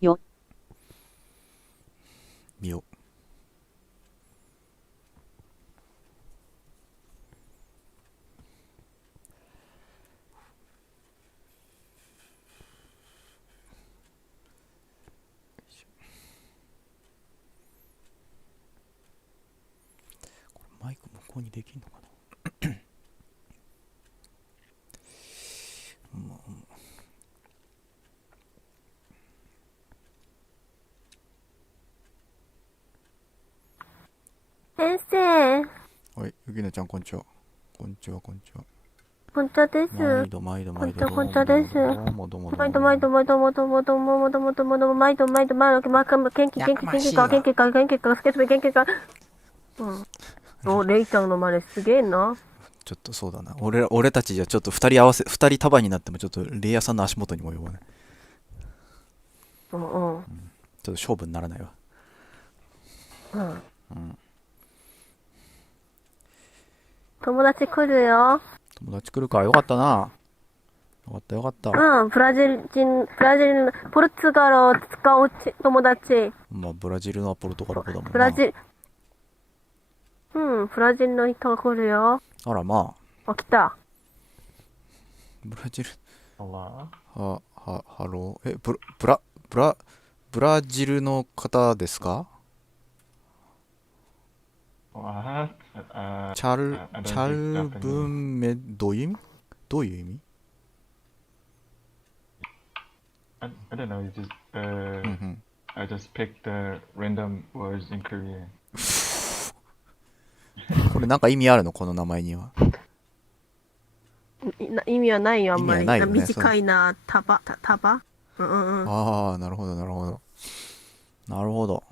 よ。見よ。これマイク向こうにできんのかな。先生。はい、ゆきなちゃんこんにちは。こんにちは、こんにちは。こんにちはです。毎度毎度毎度。こんにちはです。どうもどうもどうも。毎度毎度毎度毎度毎度毎度毎度毎度毎度毎度毎度元気元気元気か元気か元気かスケスベ元気か。お、レイちゃんの真似すげえな。ちょっとそうだな。俺たちじゃちょっと二人合わせ、二人束になってもちょっとレイヤーさんの足元にも及ばない。ちょっと勝負にならないわ。友達来るよ。友達来るか。よかったな。よかったよかった。ブラジルのポルトガルを使う友達。まあブラジルのポルトガル語だもんな。ブラジルの人が来るよ。あらまあ、来た。ブラジル。ハロー。ブラジルの方ですか？チャルブンメ、どういう意味？どういう意味？ I don't know. I just picked the random words in Korean. これなんか意味あるの？この名前には。意味はないよ、あんまり。意味はないよね。短いな、束。ああ、なるほどなるほど。なるほど。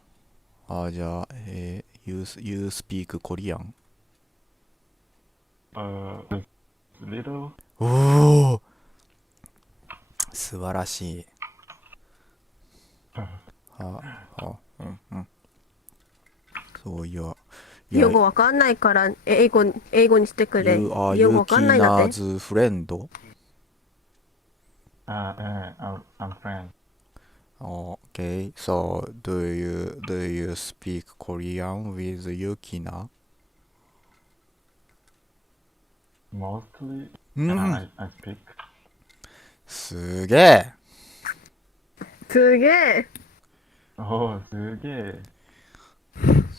じゃあ、you speak Korean? Little. おお、素晴らしい。そういや。英語わかんないから英語にしてくれ。You are 英語わかんないんだって。Yukina's friend? I'm friend. Okay, so do you speak Korean with Yukina? Mostly. うん。I speak. すげえ。すげえ。Oh, すげえ。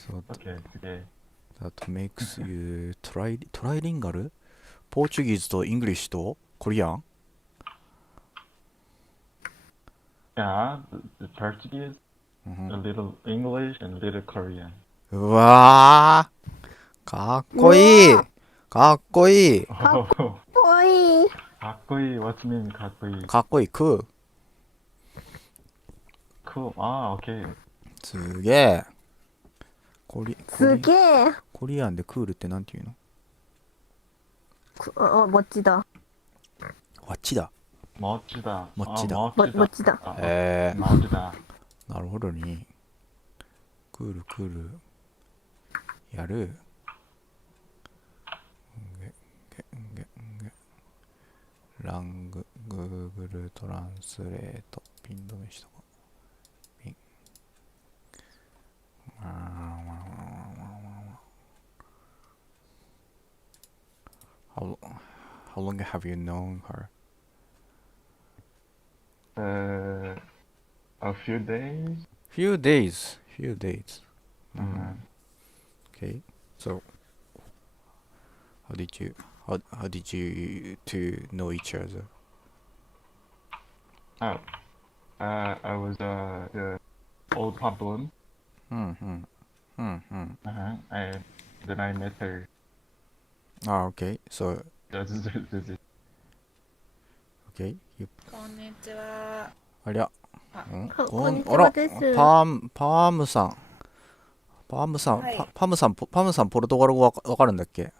So Okay, すげえ。that makes you trilingual? ポーチュギーズとイングリッシュとコリアン？ Yeah, the Portuguese, a little English, and a little Korean. うわー、かっこいい。かっこいい。かっこいい。かっこいい。What's mean かっこいい？かっこいい。クー。Cool. Okay. すげえ。すげえ。コリアンでクールってなんていうの？ぼっちだ。わっちだ。もっちだ。ぼっちだ。もっちだ。なるほどに。クール。やる。Google トランスレート。ピン止めしとこう。ピン。How long have you known her? A few days. Few days. Okay. So, how did you two know each other? I was the old pop balloon. Then I met her. Okay. So, okay. こんにちは。ありゃ。こんにちはです。パームさん。パムさん、ポルトガル語わかるんだっけ？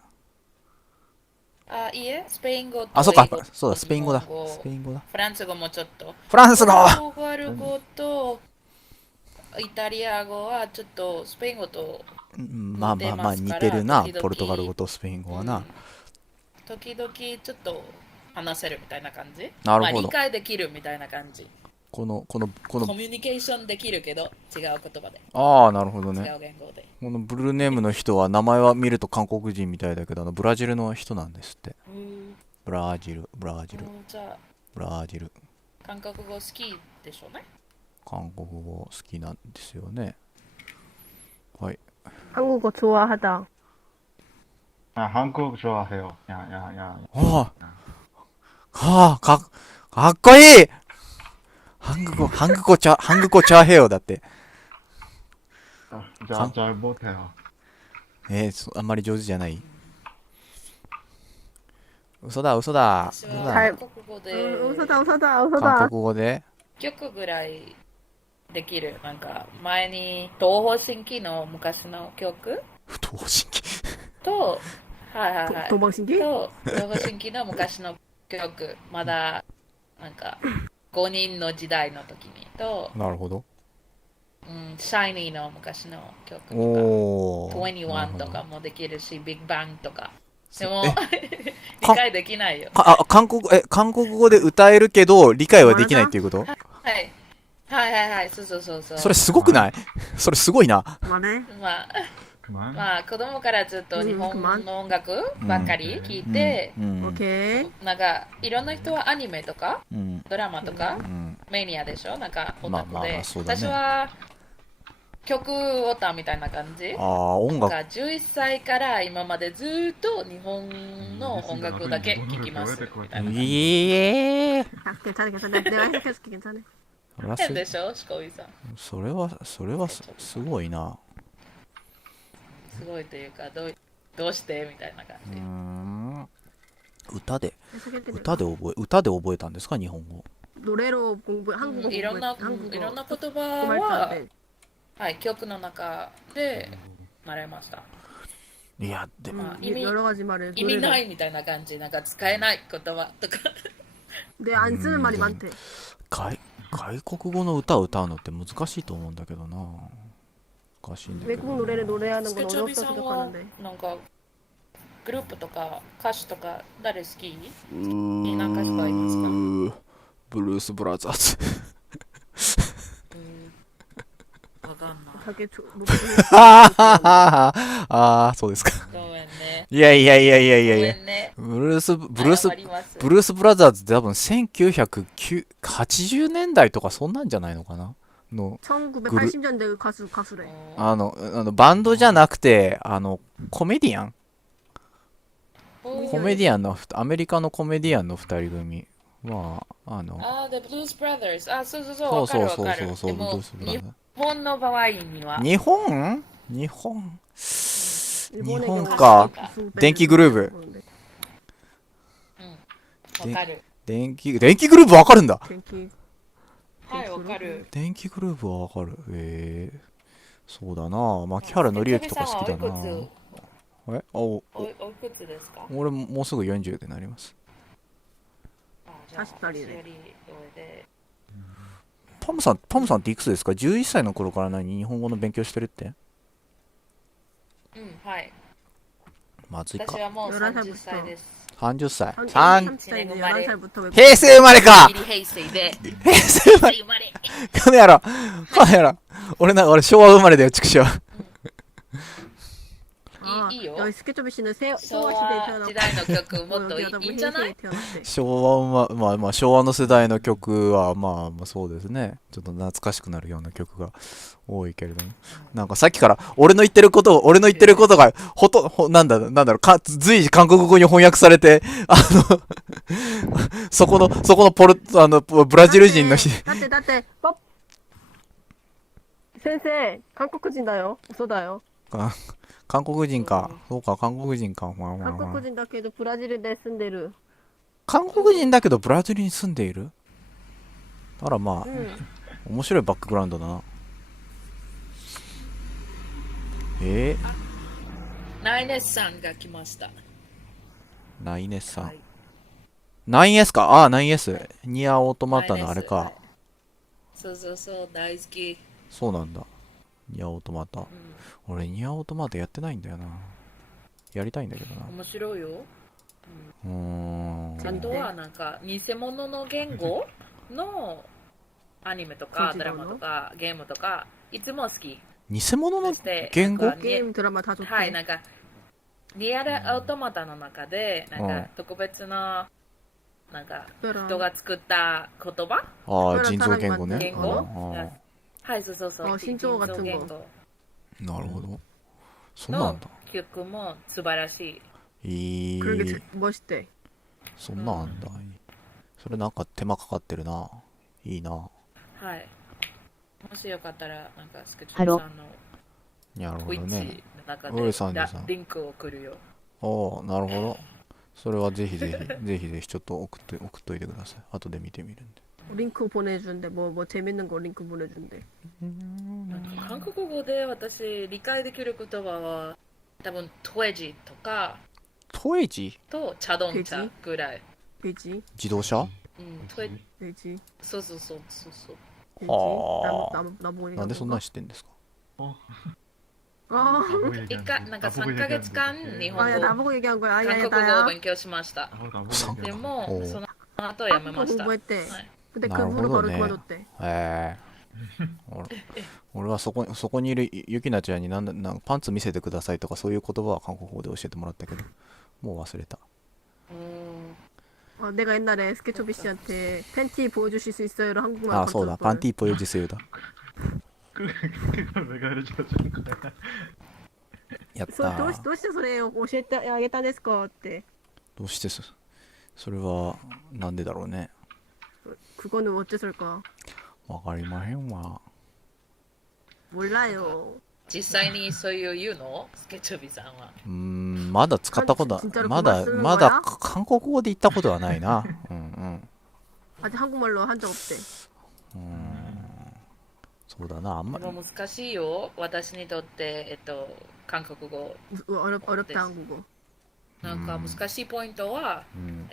いえ、スペイン語とそうか、英語とそうだ、スペイン語だ。日本語スペイン語だ。フランス語もちょっと。フランス語ポルトガル語とイタリア語はちょっとスペイン語とまあ似てるな、ポルトガル語とスペイン語はな。時々ちょっと話せるみたいな感じ。なるほど。理解できるみたいな感じ。このコミュニケーションできるけど違う言葉で、ああ、なるほど違ね。う言語で。このブルーネームの人は名前は見ると韓国人みたいだけど、ブラジルの人なんですって。ブラジル、ブラジル、じゃあブラジル。韓国語好きでしょうね。韓国語好きなんですよね。はい。 한국어 좋아하다. 아, 한국 좋아해요. 야, 야, 야. ああ、はあ、かっこいい。한국어 잘해요だって。 잘 못해요. あんまり上手じゃない。嘘だ、嘘だ。私嘘だ。は韓国語で 웃어다, 웃어다, 韓 웃어다. 国語で曲ぐらいできる。なんか前に東方神起の昔の曲不動神経。と、はいはいはい。 도망신기? と東方神起の昔の曲、まだなんか5人の時代の時にと、なるほど。シャイニーの昔の曲とか、おー。なる21ほどとかもできるし、ビッグバンとか。でも理か解できないよ。韓国語で歌えるけど理解はできないっていうこと？はいはいはいはい、そうそうそうそう。それすごくない？それすごいな。그만해. まあ子供からずっと日本の音楽ばっかり聞いて、오케이. なんかいろんな人はアニメとかうん。ドラマとかうん。メニアでしょ、なんかオタクまあまで、あそうだね私は曲オタみたいな感じ。ああ、音楽。なんか11歳から今までずっと日本の音楽だけ聴きますみたいな感じ。ええ。 괜찮아, 괜찮아. 내가 해석해줄게, 괜찮아. 変でしょ、シコビさん。それはすごいな。すごいというか、どうしてみたいな感じ。歌で 해석해드려. 歌で覚えたんですか、日本語。 노래로 공부, 한국어 いろんな 한국어 言葉 공부할 줄 は、 알았는데. はい、曲の中で習いました。いや、でも、まあ、意味 여러 가지 말을 意味 노래로. ないみたいな感じ、なんか使えない言葉とか。 근데 안 쓰는 말이 많대. 外国語の歌を歌うのって難しいと思うんだけどな。難しいんだけど 외국 노래를 노래하는 スケ 건 チョビ 어렵다 さんは 생각하는데. なんかグループとか歌手とか誰好き？何かしかいますか？ブルース・ブラザーズ。わかんない。 자기 높은 ああ、そうですか。ごめんね。いやいや。ごめんね。ブルース・謝りますブルース・ブラザーズって多分1980年代とかそんなんじゃないのかなの。 1980년대 가수래. バンドじゃなくて、コメディアンの、アメリカのコメディアンの二人組は、The Blues Brothers。そうそうそう、そうわかるわかる。そうそうそう、でもブルース・ブラザーズ。日本の場合には、日本 일본의 일본 경우 가 가수 덴키 밴드 그루브. 그런데. わかる。電気グルーヴわかるんだ。 덴키 はい、わかる。電気グルーヴはわかる。そうだな。牧原紀之とか好きだな。おいくつですか？俺もうすぐ40でなります。じゃあ確かにね私より上で。パムさんっていくつですか？ 11 歳の頃から日本語の勉強してるって？はい。まずいか。私はもう30歳です。 30歳。 30歳で 11살부터 외국 平成生まれか。ギリ平成で。平成生まれ。生まれ。この野郎。俺昭和生まれだよ、畜生。아, いいよ。 여기 스케초비 씨는昭 소아 和 시대에 時代の曲もっとい 태어났고 いんじゃない？ 태어났대. 昭和の世代の曲はまあそうですね。ちょっと懐かしくなるような曲が多いけれども、なんかさっきから俺の言ってることがなんだろう随時韓国語に翻訳されて、そこのブラジル人の人。 だって 先生 한국人だよ. 웃어다요. 韓国人か。そうか、韓国人か。한국人だけど 브라질에 住んでる. 韓国人だけどブラジルに住んでいる。あらまあ、面白いバックグラウンドだな。ナイネスさんが来ました。ナイネスさん。はい、9S か。9S。ニアオートマタのあれか。そうそうそう、大好き。そうなんだ。ニアオートマタ。俺、ニアオートマタやってないんだよな。やりたいんだけどな。面白いよ。うーん。あとはなんか、偽物の言語のアニメとかそう違うのドラマとかゲームとかいつも好き。偽物のそして言語なんかゲームドラマ다 좋대. はい、なんかリアルアウトマタの中でなんうんか特別ななんかだから人が作った言葉ああ、人造言語ね。言語あはいそうそうそうあ心臓が人造言語あ、なるほど。そうなのんだ。曲も素晴らしい。 그런 게 いい。 멋있대. そんなんだ。それなんか手間かかってるな。いいな。はい。もしよかったらなんかスケッチハロさんのなるほトイッチどね。の中ウエさんででさリンクを送るよ。おお、なるほど。それはぜひぜひ、ぜひぜひちょっと送っといてください。後で見てみるんで。 링크 보내준대. 뭐 재밌는 거 링크 보내준대. なんか韓国語で私理解できる言葉は多分トエジとかトエジとチャドンチャぐらい。 돼지? 自動車トエ 돼지? そうそうそうそうそう。 돼지? 아. 나보고 なんでそんなん知ってんですか 아, 一回なんか3ヶ月間日本 아, 야, 語 나보고 얘기한 거야. 아, 韓 야, 国語を 나야. 勉強しました。 でもおうその後やめ 한국어 ました。はい 공부했대. 근데 그 나를 후로 바로 보더네. 그만뒀대. へえ俺はそこにいるゆきなちゃんになんかパンツ見せてくださいとかそういう言葉は韓国語で教えてもらったけどもう忘れた。 내가 옛날에 스케초비 씨한테 팬티 보여주실 수 있어요를 한국말 あ、そうだ、パンティーポヨジセヨだ。 그걸 내가 알려줘준 거야. やったそれー。どうしてそれを教えてあげたんですかって。どうしてそれはなんでだろうね。 그거는 어째서일까? わかりまへんわ。 몰라요. 実際にそういう言うのスケチョビさんは。まだ使ったこと진짜로 まだ 그만 쓰는 まだ 거야? 韓国語で言ったことはないな。うんうん。 아직 한국말로 한 적 없대. そうだな、あんまりでも難しいよ。私にとって韓国語。 어렵다 한국어. なんか難しいポイントはうん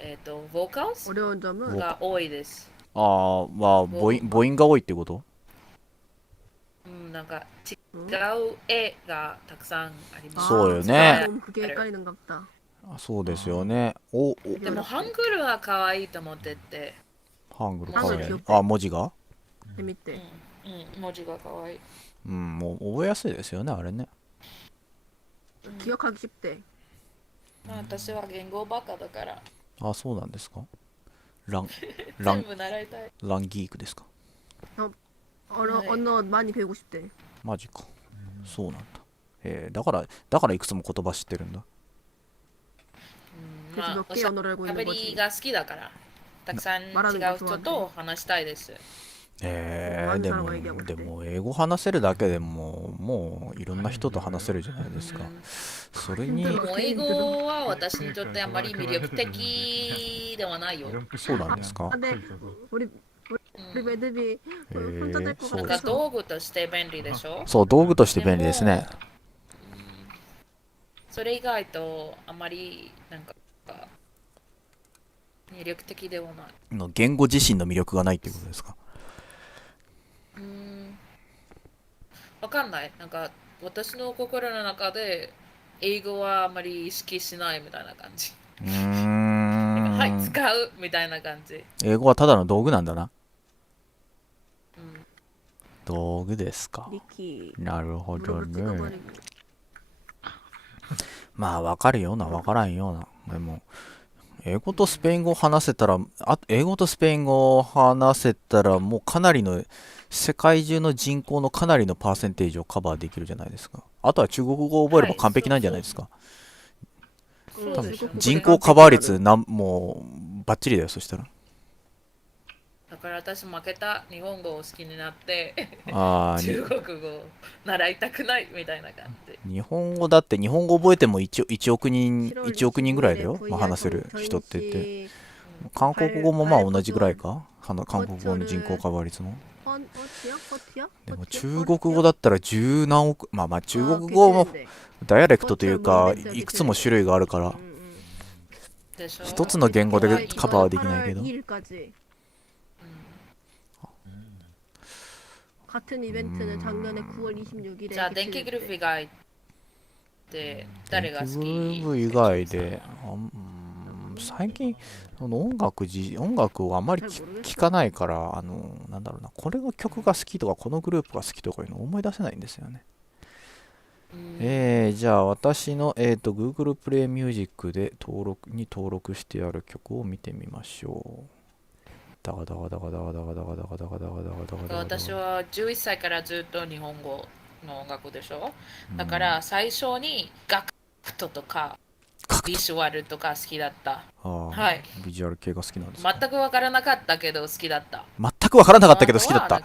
ボーカル 어려운 점은 が多いです。ああ、まあ母音が多いってこと？なんか違う絵がたくさんあります。そうよね。 좀 그게 헷갈리는가 보다. あ、そうですよね。でもハングルは可愛いと思ってて、ハングルかわいいハングル。あ、文字が？ 재밌대. 文字が可愛い。もう覚えやすいですよね、あれね。 기억하기 쉽대. 私は言語バカだからあ、そうなんですか。ラン全部習いたい。ギークですか。 언어 많이 배우고 싶대. マジか。そうなんだ。だからいくつも言葉知ってるんだ。まあ、 몇 개의 언어를 알고 しゃ 있는 べり 거지. が好きだから、たくさん違う人と話したいです。でも英語話せるだけでもういろんな人と話せるじゃないですか。それにでも英語は私にとってあまり魅力的ではないよ。そうなんですか。 근데 우리 매듭이 혼자 될 것 なんか 같아서. 道具として便利でしょ。そう、道具として便利ですね。それ以外とあまりなんか魅力的ではない。言語自身の魅力がないっていうことですか。わかんない。なんか私の心の中で英語はあまり意識しないみたいな感じ。はい、使うみたいな感じ。英語はただの道具なんだな。道具ですか。 리키. なるほど 무릎을 ね。 찍어버리고. まあ分かるような分からんような。でも英語とスペイン語を話せたら、英語とスペイン語を話せたらもうかなりの世界中の人口のかなりのパーセンテージをカバーできるじゃないですか。あとは中国語を覚えれば完璧なんじゃないですか。多分人口カバー率もうバッチリだよ。そしたらだから私負けた。日本語を好きになって中国語を習いたくないみたいな感じ。日本語だって日本語覚えても1億人ぐらいだよ、まあ、話せる人って言って。韓国語もまあ同じぐらいか、韓国語の人口カバー率も。でも中国語だったら十何億、まあ中国語もダイアレクトというかいくつも種類があるから一つの言語でカバーはできないけど。 같은 이벤트는 작년에 9월 26일에 じゃあ電気グループ以外って誰が好グルき？ープ以外で最近音楽をあまり聞かないから、なんだろうな、これの曲が好きとかこのグループが好きとかいうのを思い出せないんですよね。じゃあ私の、Google プレイミュージックで登録してある曲を見てみましょう。ダガダガダガダガダガダガダガダガダガダガダガダ。私は11歳からずっと日本語の音楽でしょ。だから最初にガクトとかビジュアルとか好きだった。はい。ビジュアル系が好きなんですか？全くわからなかったけど好きだった。全くわからなかったけど好きだった。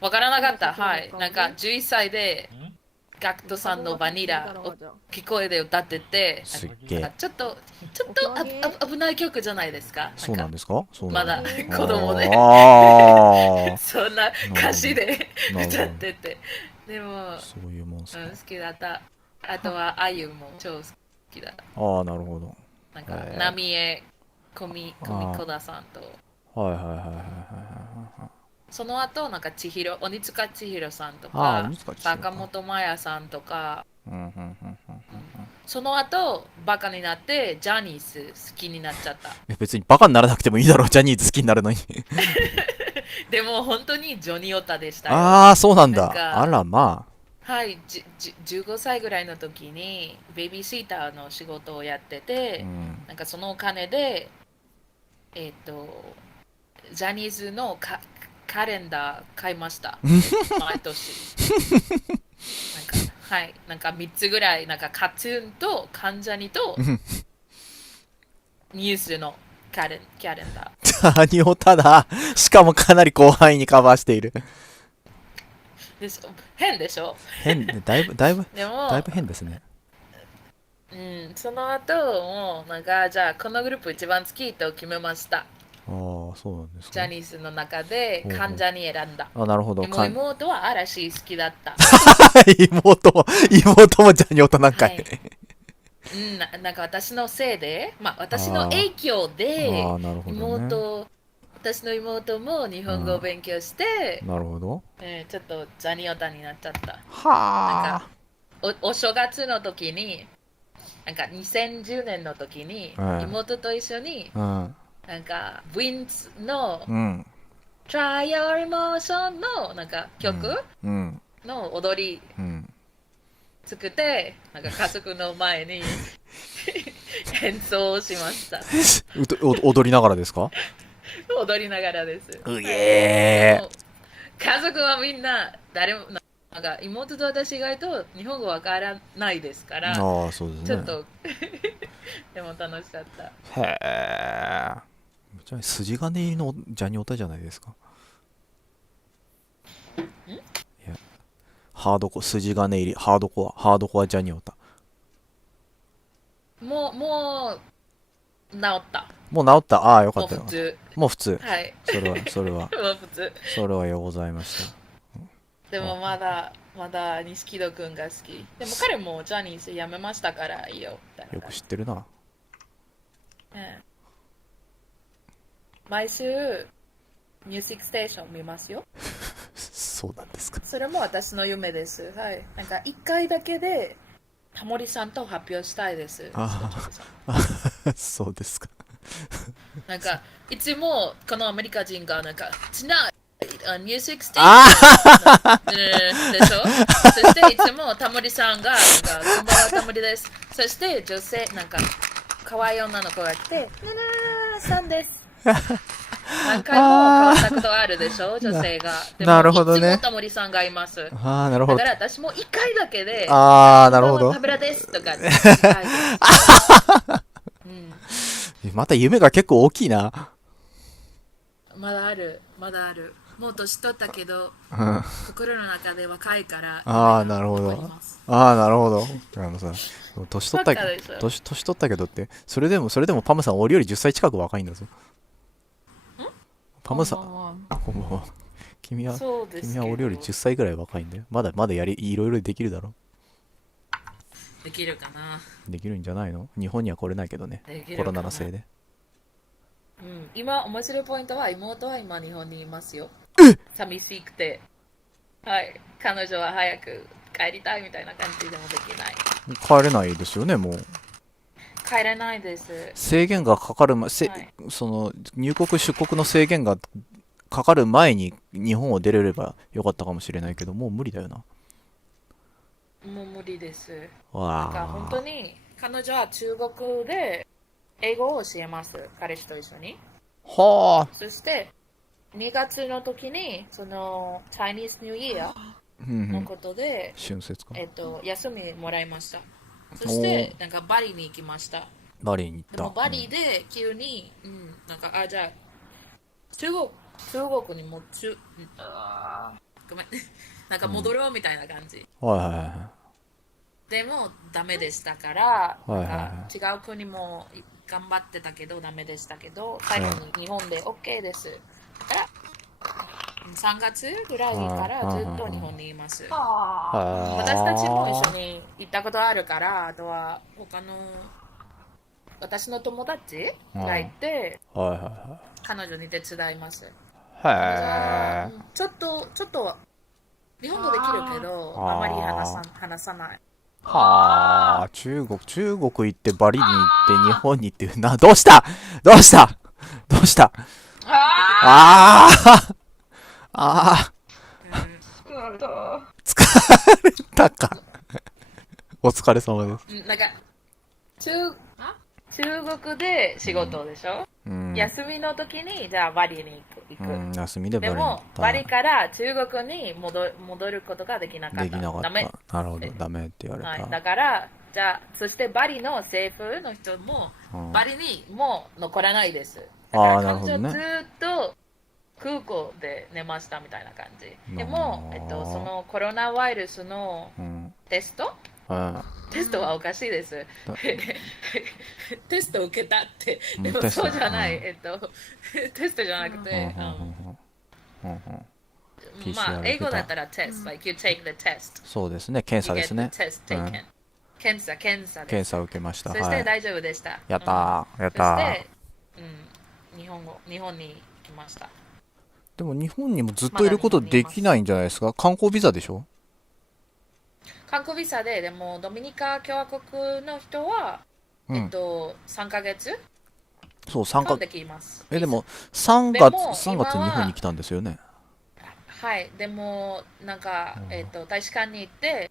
わからなかった。はい。なんか11歳でガクトさんのバニラを聞こえで歌ってて、すっげえ。ちょっと危ない曲じゃないですか。そうなんですか？まだ子供でそんな歌詞で歌ってて。でもそういうもんすか。好きだった。あとはあゆも超好きだった。ああ、なるほど。なんか浪江久美子田さんと。はいはいはいはいはいはい。その後なんか鬼塚千尋さんとか坂本真綾さんとか、その後バカになってジャニーズ好きになっちゃった。別にバカにならなくてもいいだろう、ジャニーズ好きになるのに。でも本当にジョニオタでしたよ。ああ、そうなんだ。あらまあ。はい、15歳ぐらいの時にベビーシーターの仕事をやってて、なんかそのお金でジャニーズのカレンダー買いました。毎年。はい、なんか3つぐらい、なんかカツーンと関ジャニとニュースのキャレンダー。何をただ、しかもかなり広範囲にカバーしている。変でしょ？だいぶ変ですね。その後もなんかじゃあこのグループ一番好きと決めました。ああ、そうなんですか。ジャニーズの中で関ジャニ選んだ。あ、なるほど。でも妹は嵐好きだった。妹もジャニオタなんかい。なんか私のせいで、私の影響で私の妹も日本語を勉強して、なるほど。ちょっとジャニオタになっちゃった。はあ。お正月の時に、なんか2010年の時に、妹と一緒に、なんか、ウィンズの、Try Your Emotion のなんか曲の踊り作って、なんか家族の前に演奏しました。踊りながらですか？踊りながらです。うげー。家族はみんな、誰も、なんか妹と私意外と日本語わからないですから、そうですね、ちょっとでも楽しかった。へえ。じゃあ筋金入りのジャニオタじゃないですか。いや、筋金入り、ハードコアジャニオタ。もう治った。もう治った。ああ、よかったよ。もう普通。はい。それは。もう普通。それはようございました。でもまだ錦戸くんが好き。でも彼もジャニーズ辞めましたからいいよ。よく知ってるな。毎週ミュージックステーション見ますよ。そうなんですか。それも私の夢です。はい。なんか1回だけでタモリさんと発表したいです。そうですか。なんかいつもこのアメリカ人がなんかTonightミュージックステーションでしょ。そしていつもタモリさんがなんかこんばんはタモリです。そして女性なんか可愛い女の子が来てななさんです。何回も変わったことあるでしょ、女性が。なるほどね。いつもタモリさんがいます。なるほど。だから私も1回だけで、なるほど。タブラですとか。また夢が結構大きいな。まだある。もう年取ったけど、心の中で若いから。なるほど。なるほど。年取ったけどって、それでもパムさん俺より10歳近く若いんだぞ。パムさん、こんばんは。君は俺より10歳ぐらい若いんだよ。まだいろいろできるだろ。できるかな。できるんじゃないの？日本には来れないけどね。コロナのせいで。今面白いポイントは妹は今日本にいますよ。寂しくて。はい。彼女は早く帰りたいみたいな感じでもできない。帰れないですよね、もう。帰れないです。制限がかかる前、その入国出国の制限がかかる前に日本を出れればよかったかもしれないけど、もう無理だよな。もう無理です。わなんか本当に彼女は中国で英語を教えます。彼氏と一緒に。はあ。そして2月の時にそのチャイニーズニューイヤーのことで、春節か。休みもらいました。そしてなんかバリに行きました。バリに行った。でもバリで急に、なんかじゃあ中国にもごめんなんか戻ろうみたいな感じ。はいはいはい。でもダメでしたから、はいはいはいなんか違う国も頑張ってたけどダメでしたけど、最後に日本で OK です。だから3月ぐらいからずっと日本にいます。私たちも一緒に行ったことあるから、あとは他の私の友達がいて、彼女に手伝います。へえ。ちょっと日本語できるけど、あまり話さない。はあ、中国行ってバリに行って日本に行ってどうしたどうしたどうしたああああ疲れたかお疲れ様です。なんか中国で仕事でしょ、休みの時にじゃあバリに行く、休みでバリに行った。でもバリから中国に戻ることができなかった。できなかった。ダメ。なるほど、ダメって言われた。はい、だからじゃあそしてバリの政府の人も、バリにもう残らないです。だから彼女ずっと空港で寝ましたみたいな感じ。でも、そのコロナウイルスのテスト、テストはおかしいです。テスト受けたって。でもそうじゃない。テストじゃなくて、まあ、英語だったらテスト。like you take the test. そうですね、検査ですね。検査を受けました。そして大丈夫でした。やったー、やったー。そして、日本に来ました。でも日本にもずっといることできないんじゃないですか。観光ビザでしょ。観光ビザでもドミニカ共和国の人は、3ヶ月そう、3ヶ月。でも3月日本に来たんですよね。はい、でもなんか、大使館に行って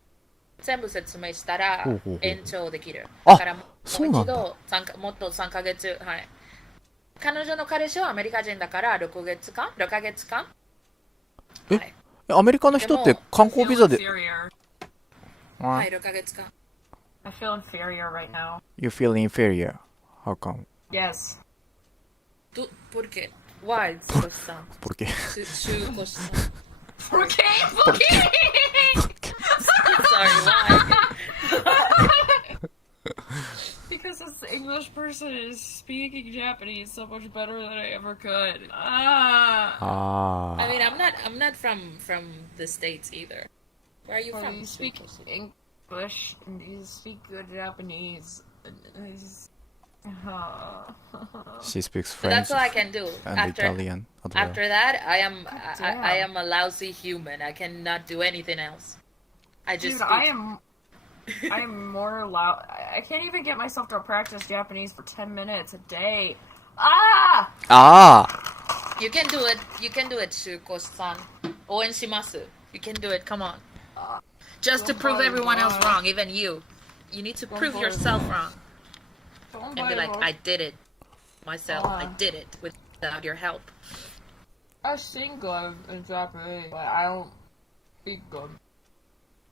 全部説明したら延長できる。だからもう一度もっと3ヶ月、はい。彼女の彼氏はアメリカ人だから6ヶ月間はい、アメリカの人って観光ビザではい、6ヶ月間。I feel inferior right now. You feel inferior? How come? Yes. ¿Por qué? Why? ¿Por qué? ¿Por qué? ¿Por qué? Sorry, why? Because this English person is speaking Japanese so much better than I ever could. I mean, I'm not from the States either. Where are you from? You speak English and you speak good Japanese. She speaks So French. that's all I can do. And Italian. After that, I am a lousy human. I cannot do anything else. I just. Dude, I am more loud. I can't even get myself to practice Japanese for 10 minutes a day. You can do it. You can do it, Shuko-san. Oen shimasu. You can do it. Come on. Just to prove everyone else wrong, even you. You need to prove yourself wrong. And be like, I did it myself. I did it without your help. I sing good in Japanese, but I don't speak good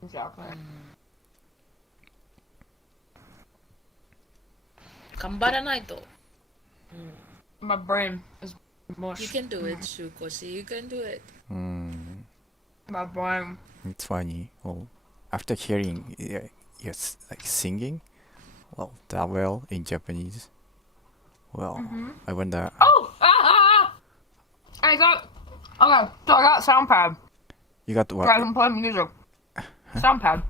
in Japanese. 頑張らないと。My brain is mush. You can do it, Shukoshi. You can do it. My brain. It's funny. Well, after hearing yes, like singing, well, that well in Japanese. Well, I wonder. I got sound pad. You got what? I can play music. Sound pad.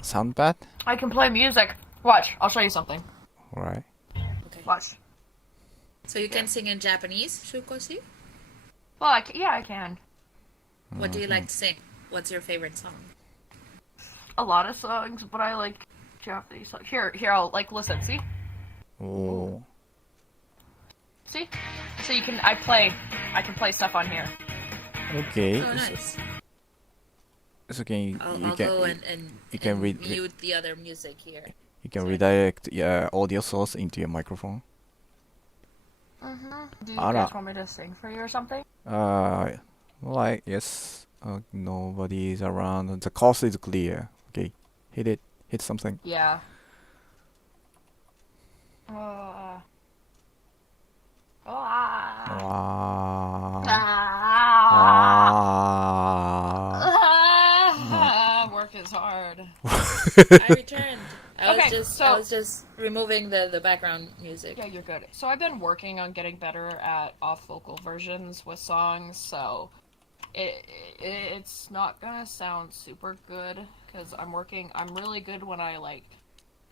Sound pad? I can play music. Watch, I'll show you something. Right. Okay. Watch. So you can sing in Japanese, Shukoshi? Well, I can. What do you like to sing? What's your favorite song? A lot of songs, but I like Japanese songs. Here, I'll listen. See? お See? So I can play stuff on here. Okay. Oh, nice. So can you, I'll you go can and you can read mute the other music here. you can redirect audio source into your microphone. Do you Ara. guys want me to sing for you or something? Like yes. Nobody's around. The coast is clear. Okay, hit it. Hit something. Yeah. Work is hard. I returned. I was just removing the background music. Yeah, you're good. So I've been working on getting better at off vocal versions with songs, so it's not gonna sound super good because I'm really good when I like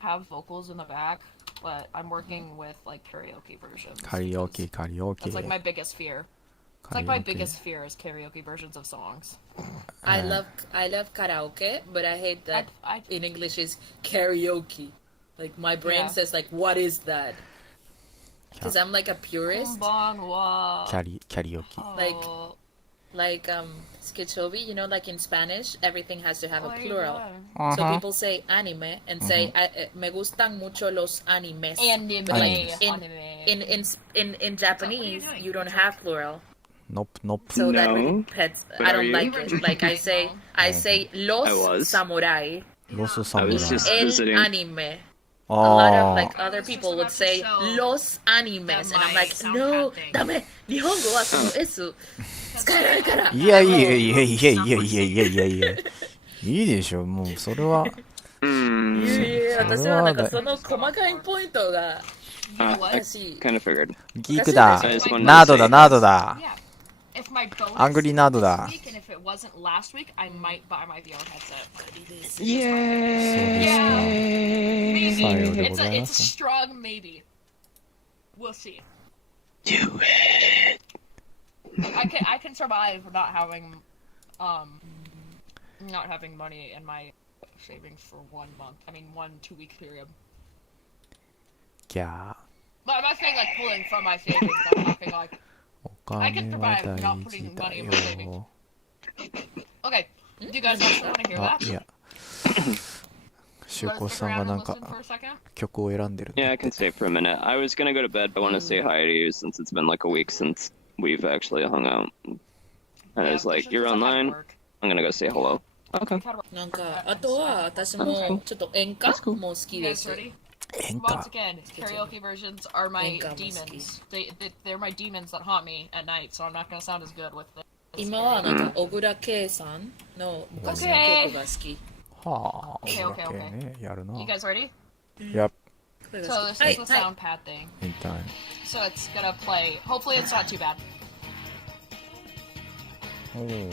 have vocals in the back, but I'm working with like karaoke versions. Karaoke. That's like my biggest fear. It's like my biggest fear is karaoke versions of songs. I love karaoke, but I hate that in English is karaoke. Like my brain says like, what is that? Because I'm like a purist. Karaoke. Like Skechobi, you know, like in Spanish, everything has to have a plural. Uh-huh. So people say anime and say me gustan mucho los animes. But like in Japanese, you don't have plural. Nope. So that No. really pets. But I are don't you? like it. Like I say los I was. samurai Los I was Samurai. just el visiting. anime. A lot of like other people would say los animes, and I'm like, no, dame. Nihongo wa sono s 使えないから。いや。いいでしょ、もうそれは。Hmm. いや私はなんかその細かいポイントが I 難しい。 kind of figured. ギークだ I just wanted to ナードだ say- ナードだ Yeah. If my bonus アングリーナードだ this week, and if it wasn't last week, I might buy my VR headset. Yeah. Maybe. さようでご It's ざい a ま it's a す strong maybe. We'll see. Do it. I can survive not having money in my savings for 1 month. I mean 1-2 week period. ギャー But I'm not saying like pulling from my savings. I'm talking like お I can 金は survive 大 not 事 putting だ money in my savings. よ Okay. Do you guys actually want to hear あ that? いや You シュ wanna コ stick さんが around な and んか listen for a second? 曲を選んでる Yeah, I can stay for a minute. I was gonna go to bed, but I want to say hi to you since it's been like a week since we've actually hung out. And I was Yeah, like, Christian you're doesn't have online? work. I'm gonna go say hello. Okay. なんかあとは私もちょっと演歌も好き You で guys す。 ready? 演 Once 歌 again, karaoke versions are my Enka mo demons. They're my demons that haunt me at night, so I'm not gonna sound as good with them. 今はなんか小倉圭さんの昔の曲が好き。はあ Okay, okay, okay. ねやるな You guys ready? Yep So this is the sound pad thing. in time So it's gonna play. Hopefully it's not too bad. おー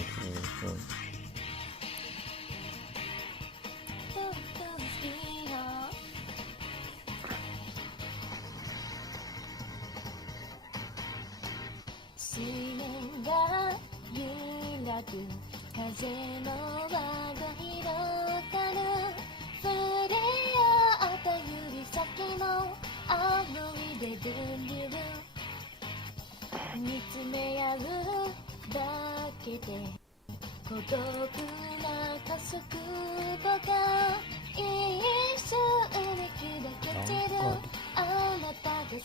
思念が揺らぐ風の輪が広がる触れ合った指先の仰いでるんでる見つめ合うだけで孤独な加速度が一瞬に砕け散るあなたが好き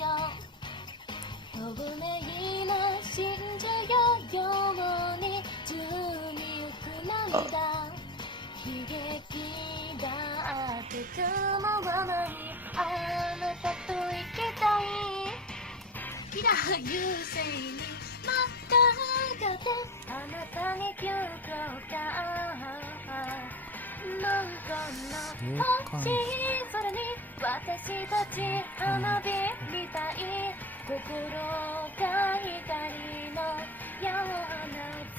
よ透明な真珠よように宙に浮く涙悲劇だって構わないあなたと生きたいキラー優勢にまたがってあなたに急降下なんかの星空に私たち花火みたい心が光の矢を放つ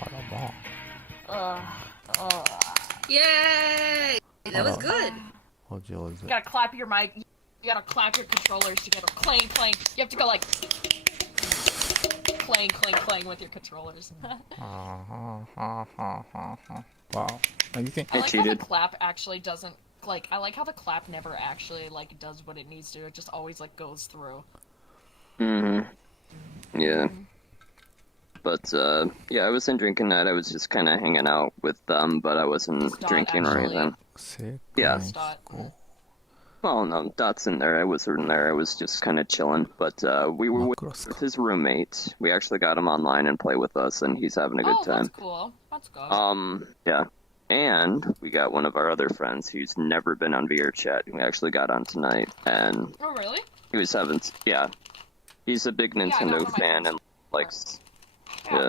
あらまあ Yay! That was good. お上手 You gotta clap your mic. You gotta clap your controllers together. Clang, clang. You have to go like clang, clang, clang with your controllers. Wow. You can I like how the cheated. clap actually doesn't like, I like how the clap never actually, like, does what it needs to. It just always, like, goes through. Yeah. But, yeah, I wasn't drinking that. I was just kind of hanging out with them, but I wasn't drinking or anything. Yeah. Well, no, Dot's in there. I wasn't there. I was just kind of chilling. But we were with his roommate. We actually got him online and play with us, and he's having a good time. That's cool. That's good. Yeah. And we got one of our other friends who's never been on VR chat. We actually got on tonight, and oh, really? he was having, yeah. He's a big Nintendo fan and likes. Yeah,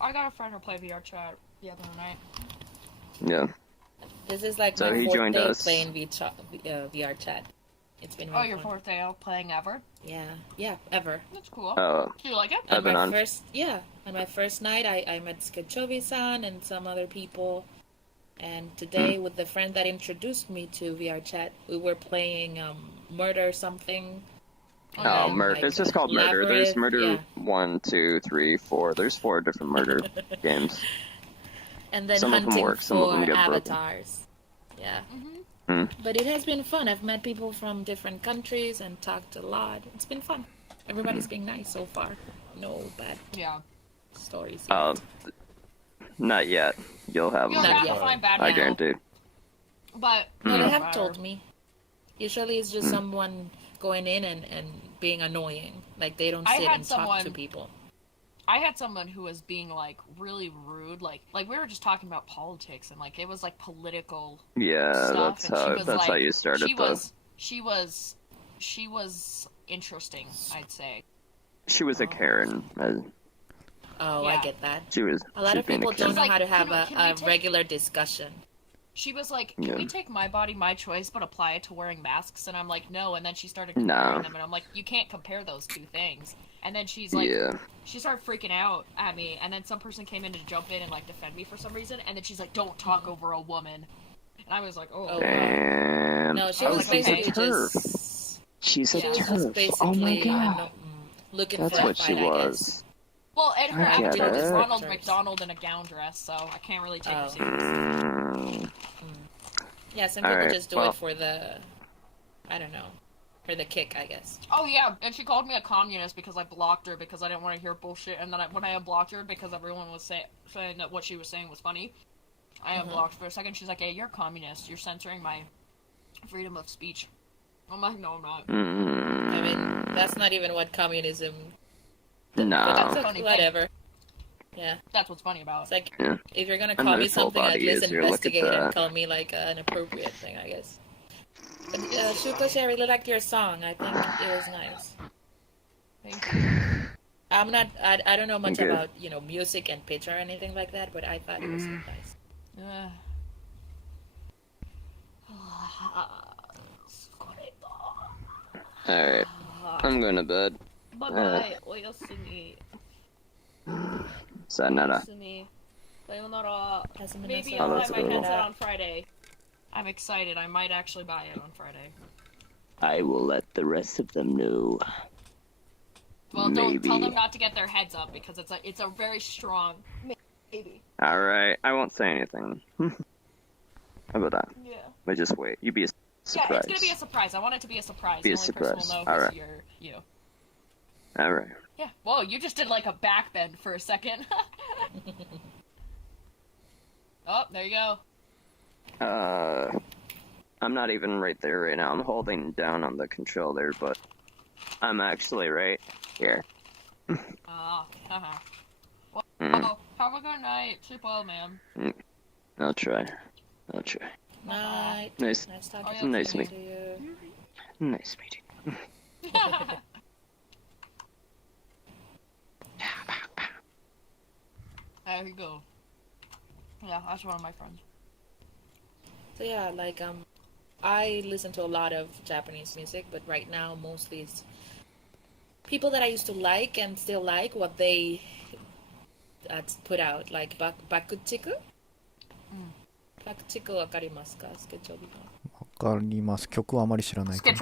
I got a friend who played VR chat the other night. Yeah. This is like So my he fourth joined day us. playing VR chat. It's been really your fun. fourth day out playing ever? Yeah, ever. That's cool. Oh. Do you like it? I've been on. On my first night, I met Skechobi-san and some other people. And today, with the friend that introduced me to VR chat, we were playing Murder something. Oh, murder! Like, it's just called Murder. There's Murder yeah. 1, 2, 3, 4. There's 4 different murder games. And then Some of them hunting work, some of them for get broken. avatars. Yeah. But it has been fun. I've met people from different countries and talked a lot. It's been fun. Everybody's been nice so far. No bad stories yet. Not yet. You'll have You'll them. have to find bad I now. guarantee. But No, they doesn't have matter. told me. Usually it's just someone going in and being annoying. Like they don't sit and talk to people. I had someone who was being like really rude, like we were just talking about politics and like it was like political Yeah, stuff. that's how you started though. She was interesting, I'd say. She was a Karen. Oh, Yeah. I get that. She was. A lot of people don't know Like, how to have can we a take- regular discussion. She was like, "Can Yeah. we take my body, my choice, but apply it to wearing masks?" And I'm like, "No." And then she started No. comparing them, and I'm like, "You can't compare those two things." And then she's like, she started freaking out at me, and then some person came in to jump in and like defend me for some reason, and then she's like, "Don't talk over a woman," and I was like, "Oh." Damn. No, she I was was like, basically turf. just. She's a She was just turf. basically Oh my god. Looking That's for a what she fight, I was. guess. Well, and her I get avatar was it. Ronald McDonald in a gown dress, so I can't really take her seriously. Yeah, some people Alright, just do well. it for the, I don't know, for the kick, I guess. Oh yeah, and she called me a communist because I blocked her because I didn't want to hear bullshit, and then when I unblocked her because everyone was saying that what she was saying was funny, I unblocked for a second. She's like, "Hey, you're a communist. You're censoring my freedom of speech." I'm like, "No, I'm not." I mean, that's not even what communism. No. But that's Funny thing. Whatever. Yeah, That's what's funny about it's like Yeah. if you're gonna And call their me full something, at body least is here, look at investigate and that. call me like an appropriate thing, I guess. But Shukoshi, I really liked your song. I think it was nice. Thank you. I'm not. I don't know much Good. about music and pitch or anything like that, but I thought it was nice. Alright. I'm going to bed. Bye-bye. Oyasumi. Sayonara. Oyasumi. Sayonara. Maybe Oh, I'll buy that's my cool. headset on Friday. I'm excited. I might actually buy it on Friday. I will let the rest of them know. Well, don't tell Maybe. them not to get their heads up because it's a very strong maybe. Alright, I won't say anything. How about that? Yeah. But just wait. You be a surprise. Yeah, it's gonna be a surprise. I want it to be a surprise. Be a the only person surprise. will know Alright. is you. Alright. Yeah. Whoa, you just did like a back bend for a second. Oh, there you go. I'm not even right there right now. I'm holding down on the controller, but I'm actually right here. Well, Mm. have a good night. Sleep well, man. I'll try. Night. Nice. Nice Oh, talking yeah, Nice to meeting. you. Nice meeting. There you go. Yeah, that's one of my friends. So yeah, like I listen to a lot of Japanese music, but right now mostly it's people that I used to like and still like what they put out, like Bakuchiku. Bakuchiku わかりますか? Skechobi. わかります。曲はあまり知らないけど。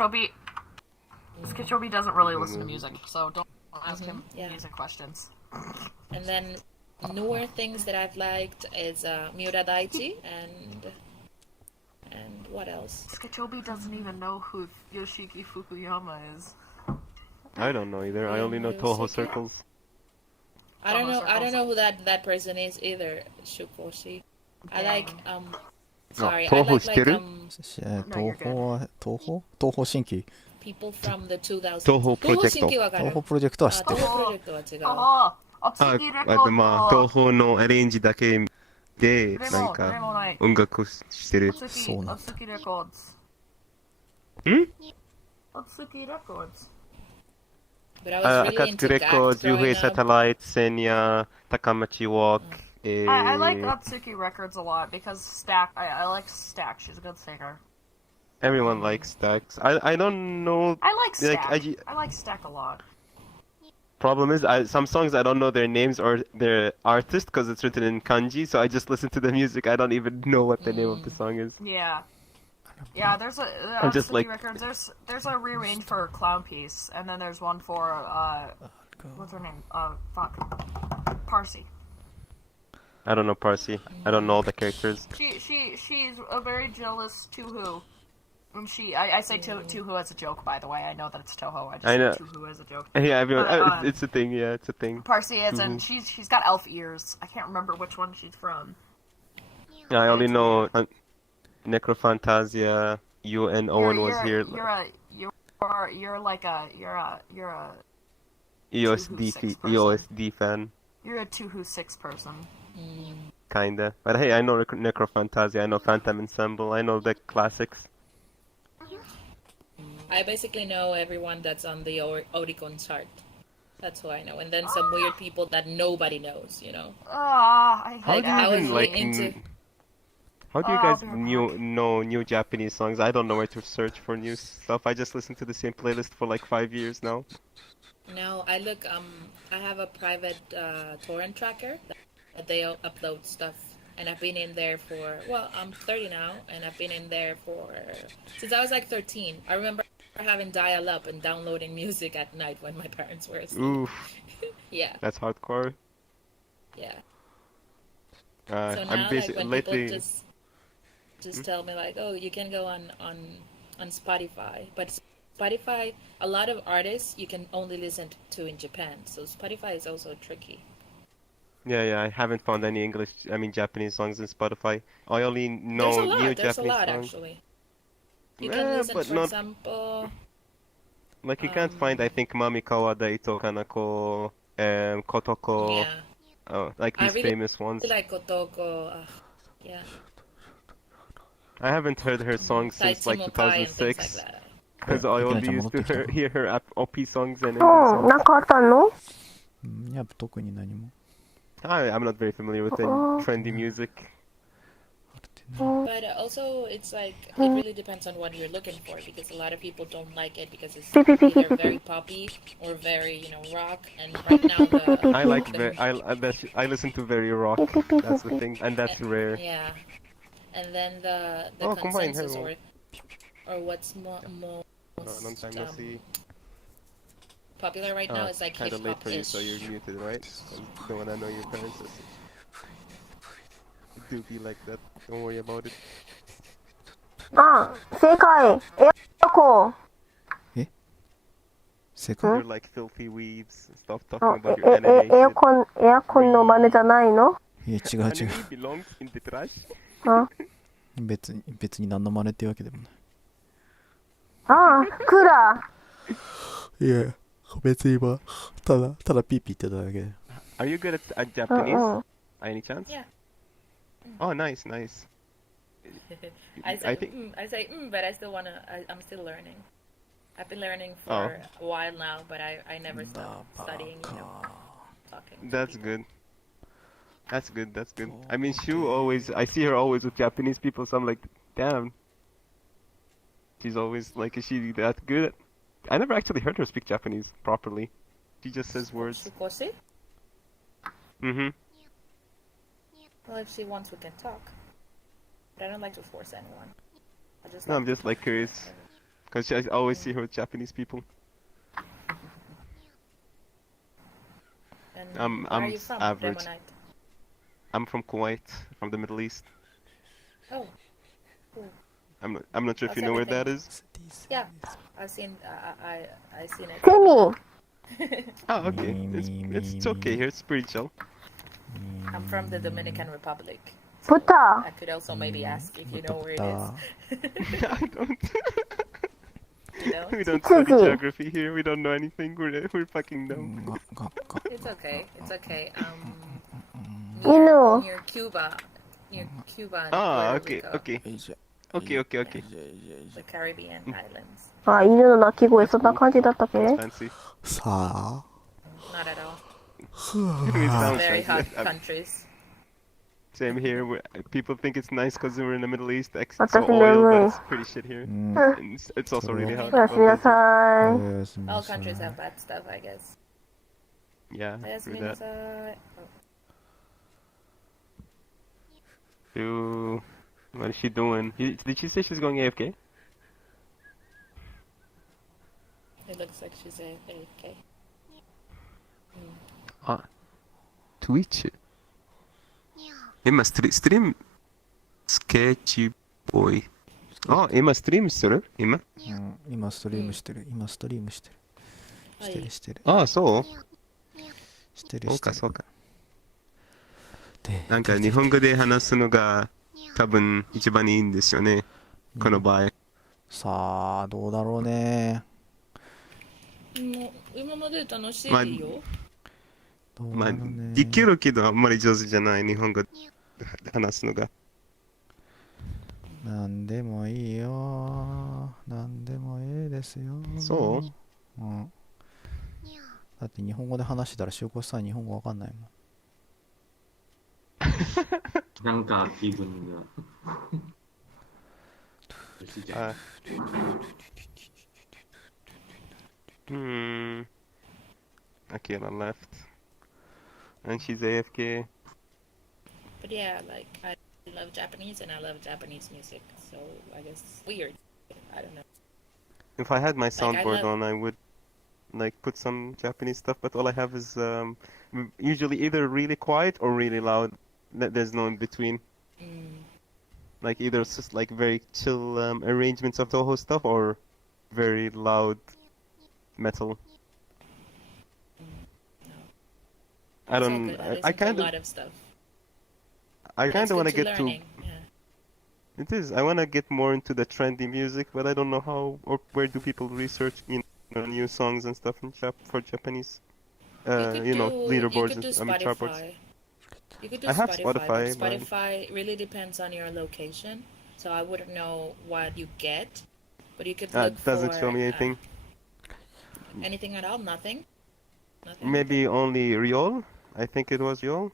Skechobi doesn't really listen to music, so don't ask him Yeah. music questions. And then newer things that I've liked is Miura Daichi and what else? Skechobi doesn't even know who Yoshiki Fukuyama is. I don't know either. I only know Toho Circles. I don't know who that person is either. Shukoshi. I like sorry, I like東方新規 people from the 2000s. 東方プロジェクト。東東方プロジェクトは知ってる。東方プロジェクトは違う。まあ東方のアレンジだけでなんか音楽をしてる。そうなんだ。Otsuki Records. ん Otsuki Records. But I was really into Akatsuki Records, growing Yuhei up. Satellite, Senya, Takamachi Walk. I like Otsuki Records a lot because Stack. I like Stack. She's a good singer. Everyone likes Stacks. I don't know. I like Stack. Like, I like Stack a lot. problem is, some songs I don't know their names or their artist because it's written in kanji, so I just listen to the music. I don't even know what the name of the song is. Yeah. Yeah, there's a I'm just Otsuki like- Records. There's a rearrange for Clown Piece, and then there's one for what's her name? Fuck, Parsi. I don't know Parsi. I don't know all the characters. She's a very jealous Tuhu. I say Tuhu as a joke, by the way. I know that it's Toho. I just I know. say Tuhu as a joke. Yeah, everyone. But, it's a thing. Yeah, it's a thing. Parsi is, and she's got elf ears. I can't remember which one she's from. I only know Necrophantasia. You and Owen was here. You're like a EOSD fan. You're a Tuhu 6 person. Kinda. But hey, I know Necrophantasia. I know Phantom Ensemble. I know the classics. I basically know everyone that's on the Oricon chart. That's who I know. And then some weird people that nobody knows, you know. I How hate do you I was even really like? into- How do you guys know new Japanese songs? I don't know where to search for new stuff. I just listen to the same playlist for like 5 years now. No, I look, I have a private torrent tracker that they upload stuff. And I've been in there for, well, I'm 30 now, and I've been in there since I was like 13. I remember having dial-up and downloading music at night when my parents were asleep. Oof, Yeah, that's hardcore. yeah. So So now, I'm like, when lately. people just tell me, like, oh, you can go on Spotify. But Spotify, a lot of artists you can only listen to in Japan. So Spotify is also tricky. Yeah, I haven't found any Japanese songs in Spotify. I only know There's a lot. new There's a Japanese lot, songs. actually. You can listen, but for not example... like you can't find. I think Mami Kawada, Ito Kanako, Kotoko. Yeah. Oh, like I these really famous ones. like Kotoko. Yeah. I haven't heard her songs since like Taitsimo Kai and things 2006. like that. Because I only used to hear her OP songs and うん、なんかあったの？うんいや特に何も I'm not very familiar with the trendy music. But also, it's like, it really depends on what you're looking for, because a lot of people don't like it because it's Beep, beep, beep, either beep, very beep. poppy or very, rock. And right now, I like I listen to very rock. That's the thing, and that's rare. Yeah. And then the combine, consensus hello. or what's most Long time no see. popular right now is like Kind of late for you, hip-hop-ish. so you're muted, right? I don't wanna know your parents. Do be like that. Don't worry about it. あ、正解。エアコン。正解 You're like filthy weaves. Stop あ talking about your animation. エアコンの真似じゃないの？いや違う違う Anime belongs in the trash. あ、別に何の真似っていうわけでもないあ、クーラいや別に今ただピーピー言ってただけで Are you good at ー。 Japanese? By any chance? Yeah. Oh, nice. I say, I think- I say, but I still I'm still learning. I've been learning for a while now, but I never stopped studying, talking. to That's people. good. That's good. I mean, I see her always with Japanese people, so I'm like, damn. She's always like, is she that good? I never actually heard her speak Japanese properly. She just says words. Shukoshi? Mm-hmm. Well, if she wants, we can talk. But I don't like to force anyone. No, I'm just like curious. Because I always see her with Japanese people. And I'm where are you from, average. Demonite? I'm from Kuwait, from the Middle East. Oh, cool. I'm not sure if How's you know where everything? that is. Yeah, I've seen I seen it. Semi. Oh, okay. It's okay here. It's pretty chill. I'm from the Dominican Republic. Puta. I could also maybe ask if you know where it is. I don't. You know? We don't study geography here. We don't know anything. We're fucking dumb. It's okay. It's okay. You know. Near Cuba. Near Cuba and Ah, Puerto okay, Rico. okay. The Caribbean islands. あ、犬の鳴き声そんな感じだったっけ Fancy. さあ Not at all. It sounds Very fancy. hot countries. Same here. People think it's nice because we're in the Middle East. It's so 私 oil, 眠 but い it's pretty shit here. うん And it's also really hot. おやすみなさい All countries have bad stuff, I guess. Yeah, Yes, true that. Minnesota. Dude, what is she doing? Did she say she's going AFK? It looks like she's AFK. Twitch? 今ストリームスケッチボーイ。あ、今ストリームしてる今今ストリームしてるしてるあ、そうしてるそうかそうか。なんか日本語で話すのが多分一番いいんですよね、この場合。さあどうだろうね。もう今まで楽しいまあよ。まあできるけどあんまり上手じゃない日本語で話すのが。なんでもいいよ。なんでもいいですよ。そう？うん。だって日本語で話してたら塩越さん日本語わかんないもん。なんか気分が。Akira left. And she's AFK. But yeah, like I love Japanese and I love Japanese music, so I guess it's weird. I don't know. If I had my I soundboard love- on, I would like put some Japanese stuff, but all I have is usually either really quiet or really loud. There's no in between. Like either it's just like very chill arrangements of Toho stuff or very loud metal. I It's all don't. good. I listen to kind a of. lot of stuff. I It's kind of good want to to get to. learning. Yeah. It is. I want to get more into the trendy music, but I don't know how or where do people research new songs and stuff in for Japanese. You Leaderboards could do and chart boards. Spotify. You could do I have Spotify. Spotify, But but- Spotify really depends on your location, so I wouldn't know what you get. But you could look It doesn't for show me anything. anything at all. Nothing. Nothing. Maybe only Riol. I think it was Riol,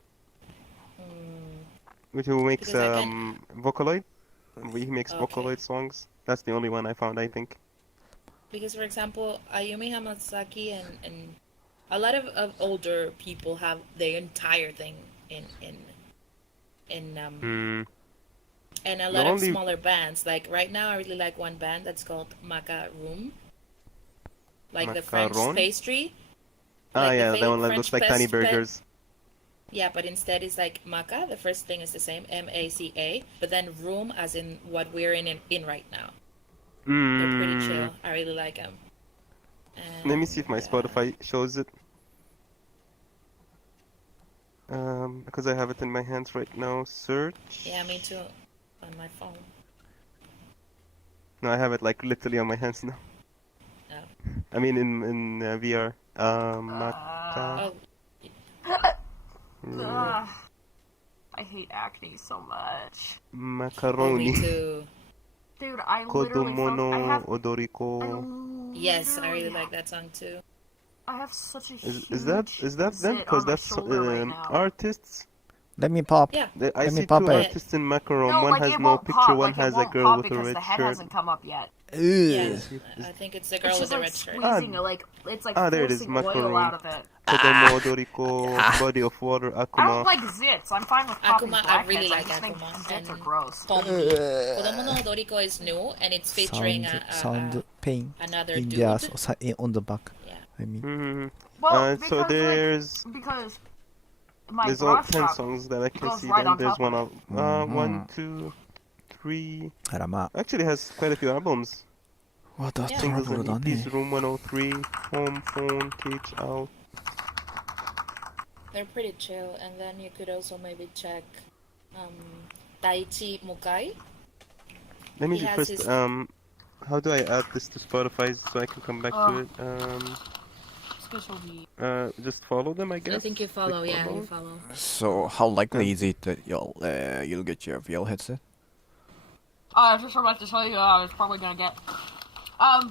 who makes Because I can- Vocaloid. He makes Okay. Vocaloid songs. That's the only one I found, I think. Because, for example, Ayumi Hamasaki and a lot of older people have their entire thing in and a lot of only- smaller bands. Like right now, I really like one band that's called Macaroon, like the French Macaron? pastry. Ah, Like the yeah, that one that French looks like tiny burgers. Yeah, but instead it's like maca. The first thing is the same, M-A-C-A, but then room as in what we're in right now. They're pretty chill. I really like them. Let me see if my Spotify shows it. Because I have it in my hands right now. Search. Yeah, me too. On my phone. No, I have it like literally on my hands now. Oh. I mean in VR. Maca. Ugh. I hate acne so much. Oh, me Macaroni. too. Dude, I literally Kodomo I no have Odoriko. Yes, I really like that song too. I have such a Is huge that them? zit Because on my that's shoulder right now. artists. Let me pop. Yeah. I Let me see pop two it. artists in Macaron. No, One like has it no won't picture. pop. One Like, it has a won't girl pop with a because red the head shirt. hasn't come up yet. Yeah, I think it's the girl It's with just the like red shirt. squeezing, like it's like there it is, forcing oil macaron. out of it. Kodomo Odoriko, Body of Water, I don't Akuma. like zits. I'm fine with popping Akuma, I blackheads. really I like just think Akuma. zits are And gross. Kodomo no Odoriko is new and it's featuring Sound pain another in dude. their on the back. Yeah. I mean. Mhm. Well, So because, there's like, because my all bra 10 strap songs that I can goes see. right Then on there's top one of of 1, 2, 103. あらまあ。 Actually has quite a few albums. わ、ダット Singles ラブル and だ EPs, ね。 Room 103, Home, Phone, Cage Out. They're pretty chill, and then you could also maybe check Daichi Mukai. Let me He do has first, his- how do I add this to Spotify so I can come back to it? Skechobi. Just follow them, I guess? I think you follow, Click yeah, follow? you follow. So, how likely is it that you'll get your VR headset? I was just about to tell you I was probably gonna get.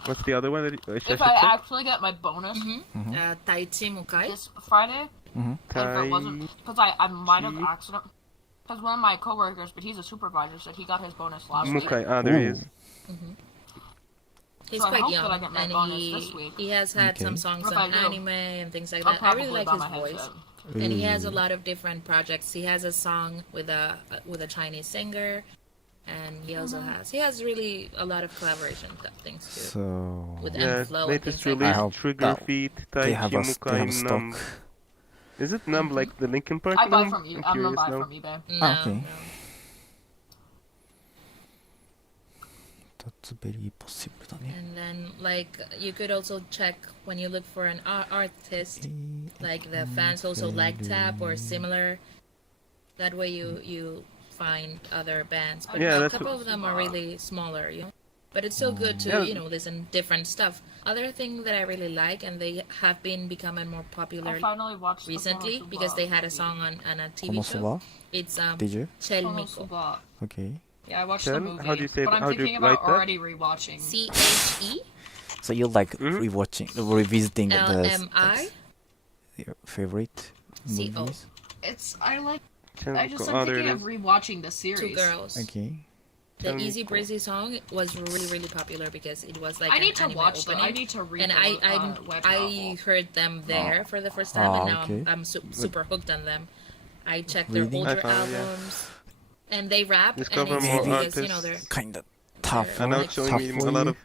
What's the other one that I should If I check? actually get my bonus Daichi Mukai. this Friday, if it wasn't, because I might have accident. Because one of my coworkers, but he's a supervisor, said he got his bonus last week. Mukai, there he is. He's So I quite hope that I young, get my and bonus this week. he has had Okay. some songs What if I on do? anime and things like I'll that. I really probably like buy his my voice, headset. and he has a lot of different projects. He has a song with a Chinese singer, and he also has really a lot of collaboration things too. So, With Yeah, M-Flow and latest things like I release, that. hope Trigger that Feet, they Taichi have a Mukai Numb. stock. Is it Numb like the Linkin Park I buy Numb? from you. I'm I'm gonna curious buy now. from eBay. No, Ah, okay. no. That's very possible だね。 And then, like, you could also check when you look for an artist, like the fans also like tap or similar. That way you find other bands. But Yeah, a that's couple what- of them are really smaller, you know. But it's still good to, Yeah. listen different stuff. Other thing that I really like, and they have been becoming more popular I finally watched the recently Konosuba because they had a movie. song on a TV show. Konosuba? It's Did you? Chelmiko. Konosuba. Okay. Yeah, I watched Chen? the movie. How do you say but that? I'm How do you thinking about write that? already rewatching. CHE So you like rewatching, revisiting the LMI your favorite CO. movies? It's I like. Chen- I just oh, am there thinking it of is. rewatching the Two series. girls. Okay. The Easy Breezy song was really popular because it was like I an need to anime watch them. opening. I need to read And the web I novel. heard them there for the first time, and now okay. I'm super hooked on them. I checked their Reading? older I found, yeah. albums, and they rap, Discover and it's more cool because artists. they're Kinda tougher, And now Like, showing me a lot of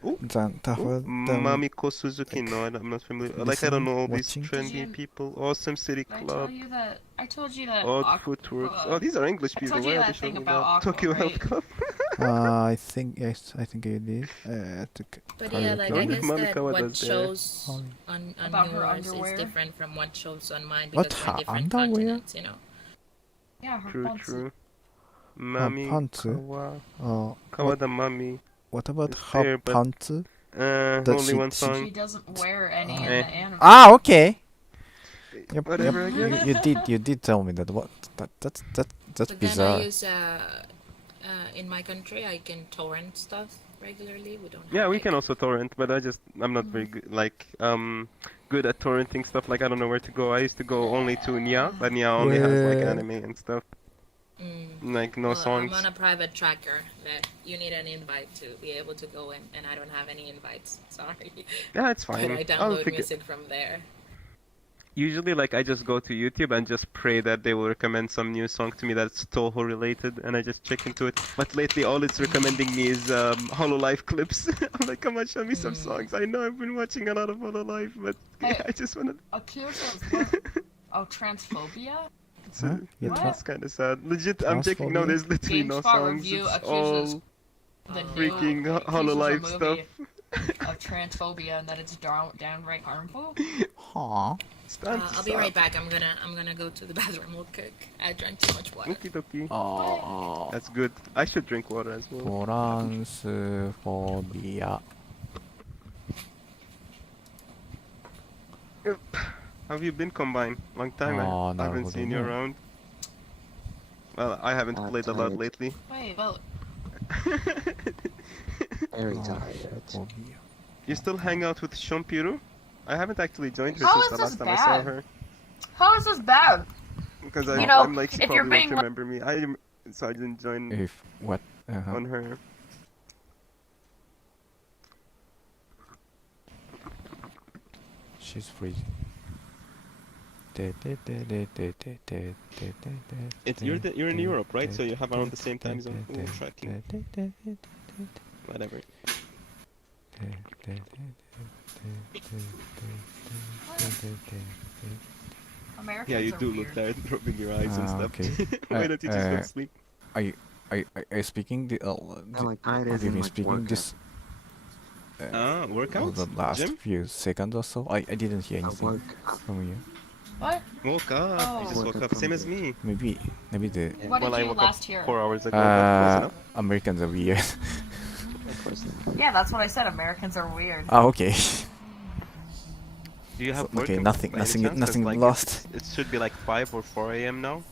tougher than Mamiko Suzuki. No, I'm not familiar. Like I don't know all these watching. trendy Did you- people. Awesome City Did I Club. tell you that? I told you that. Odd Footworks. Oh, these are English I people. told Why you are they that thing showing me about that? Aqua, Tokyo Health right? Club. I think yes, I think you did. But yeah, like I Only guess Mami that Kawa what does there. shows on About her yours is underwear? different from what shows on mine What, because her we're different underwear? continents, you know. Yeah, her True, pants. true. Mami pants? Kawa. what, Kawada Mami. what about It's her there, but- pants? Only one She song. doesn't wear any in Eh. the anime. Ah, okay. Yep, Whatever, yep. I You did tell me that. What? That's But then I bizarre. use in my country I can torrent stuff regularly. We don't. Yeah, have, we like, can also torrent, but I'm not very good, good at torrenting stuff. Like I don't know where to go. I used to go only to Nia, but Nia only has like Where? anime and stuff. Like no well, songs. I'm on a private tracker that you need an invite to be able to go in, and I don't have any invites. Sorry. Yeah, it's But fine. I I'll download figure. music from there. Usually, like I just go to YouTube and just pray that they will recommend some new song to me that's Toho related, and I just check into it. But lately, all it's recommending me is Hololive clips. I'm like, come on, show me some songs. I know I've been watching a lot of Hololive, but Hey. I just wanna. Accused of transphobia? Huh? You What? tra- It's kind of sad. Legit, I'm checking now. There's literally no GameSpot songs. review It's accuses all the freaking new Hololive accuses a stuff. movie of transphobia and that it's downright harmful. Aw. I'll be right back. I'm gonna go to the bathroom real quick. I drank too much water. Okie dokie.あ That's good. I should drink water as ー well. トランスフォビア How have you been, Combine? Long time. Ah, I haven't なるほどね。 seen you around. Well, I haven't played a lot tired. lately. Wait, but Very tired. フォビア You still hang out with Shompiru? I haven't actually joined her How since is the this last time I saw bad? her. how is this bad? Because You know, I'm like, she if you're probably being won't remember me. So I didn't join If what? on her. She's freezing. You're in Europe, right? So you have around the same time zone. Ooh, tracking. Whatever. Americans Yeah, you are do weird. look tired, rubbing your eyes and Ah, stuff. okay. Why don't you just go to sleep? Are you speaking the? like how it is Have you in been like speaking workout. this? Workouts? The last Gym? few seconds or so. I didn't hear anything Work. from you. What? Woke up. Oh. You just woke up. Same as me. Maybe the What did I you woke last up hear? 4 hours ago. Close enough. Americans are weird. Yeah, that's what I said. Americans are weird. Ah, okay. Do you have work? Okay, by nothing any chance? 'Cause, nothing like, lost. It should be like 5 or 4 a.m. now.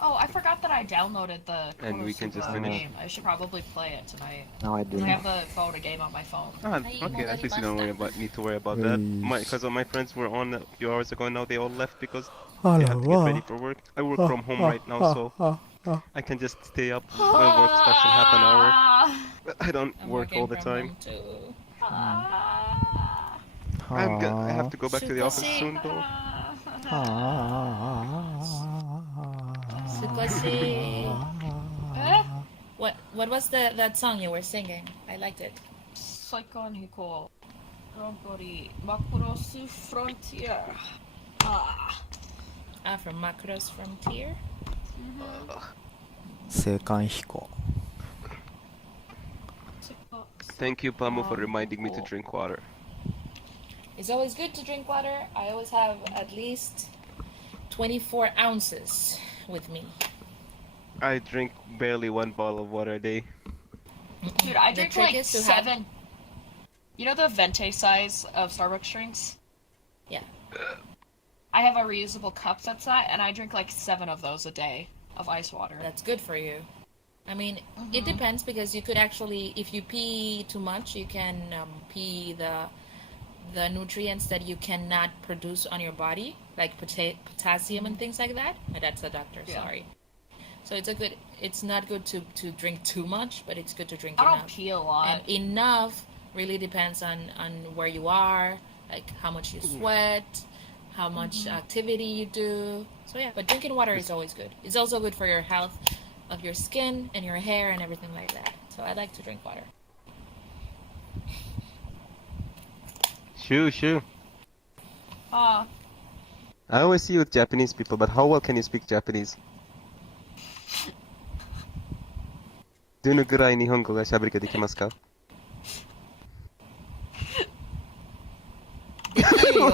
Oh, I forgot that I downloaded the And we can just finish. game. I should probably play it tonight. No, I I didn't. have the photo game on my phone. Ah, okay, at least you don't need to worry about that. Because my friends were on a few hours ago. Now they all left because they had to get ready for work. I work from home right now, so I can just stay up when work starts in half an hour. But I don't work all the time. I have to go back to the office soon, though. What was that song you were singing? I liked it. Saikon Hiko. Rompori. Makurosu Frontier. From Macross Frontier? 青函飛行 Thank you, Pamu, for reminding me to drink water. It's always good to drink water. I always have at least 24 ounces with me. I drink barely 1 bottle of water a day. Dude, I The drink trick like is to 7. You know the venti size of Starbucks drinks? Yeah. I have a reusable cup that's that, and I drink like 7 of those a day of ice water. That's good for you. I mean, it depends because you could actually, if you pee too much, you can pee the nutrients that you cannot produce on your body, like potassium and things like that. That's the doctor, sorry. So it's not good to drink too much, but it's good to drink enough. I don't pee a lot. And enough really depends on where you are, like how much you sweat, how much activity you do. So yeah, but drinking water is always good. It's also good for your health of your skin and your hair and everything like that. So I like to drink water. Shoo. Ah. I always see you with Japanese people, but how well can you speak Japanese? どのぐらい日本語が喋りができますか? できるよ。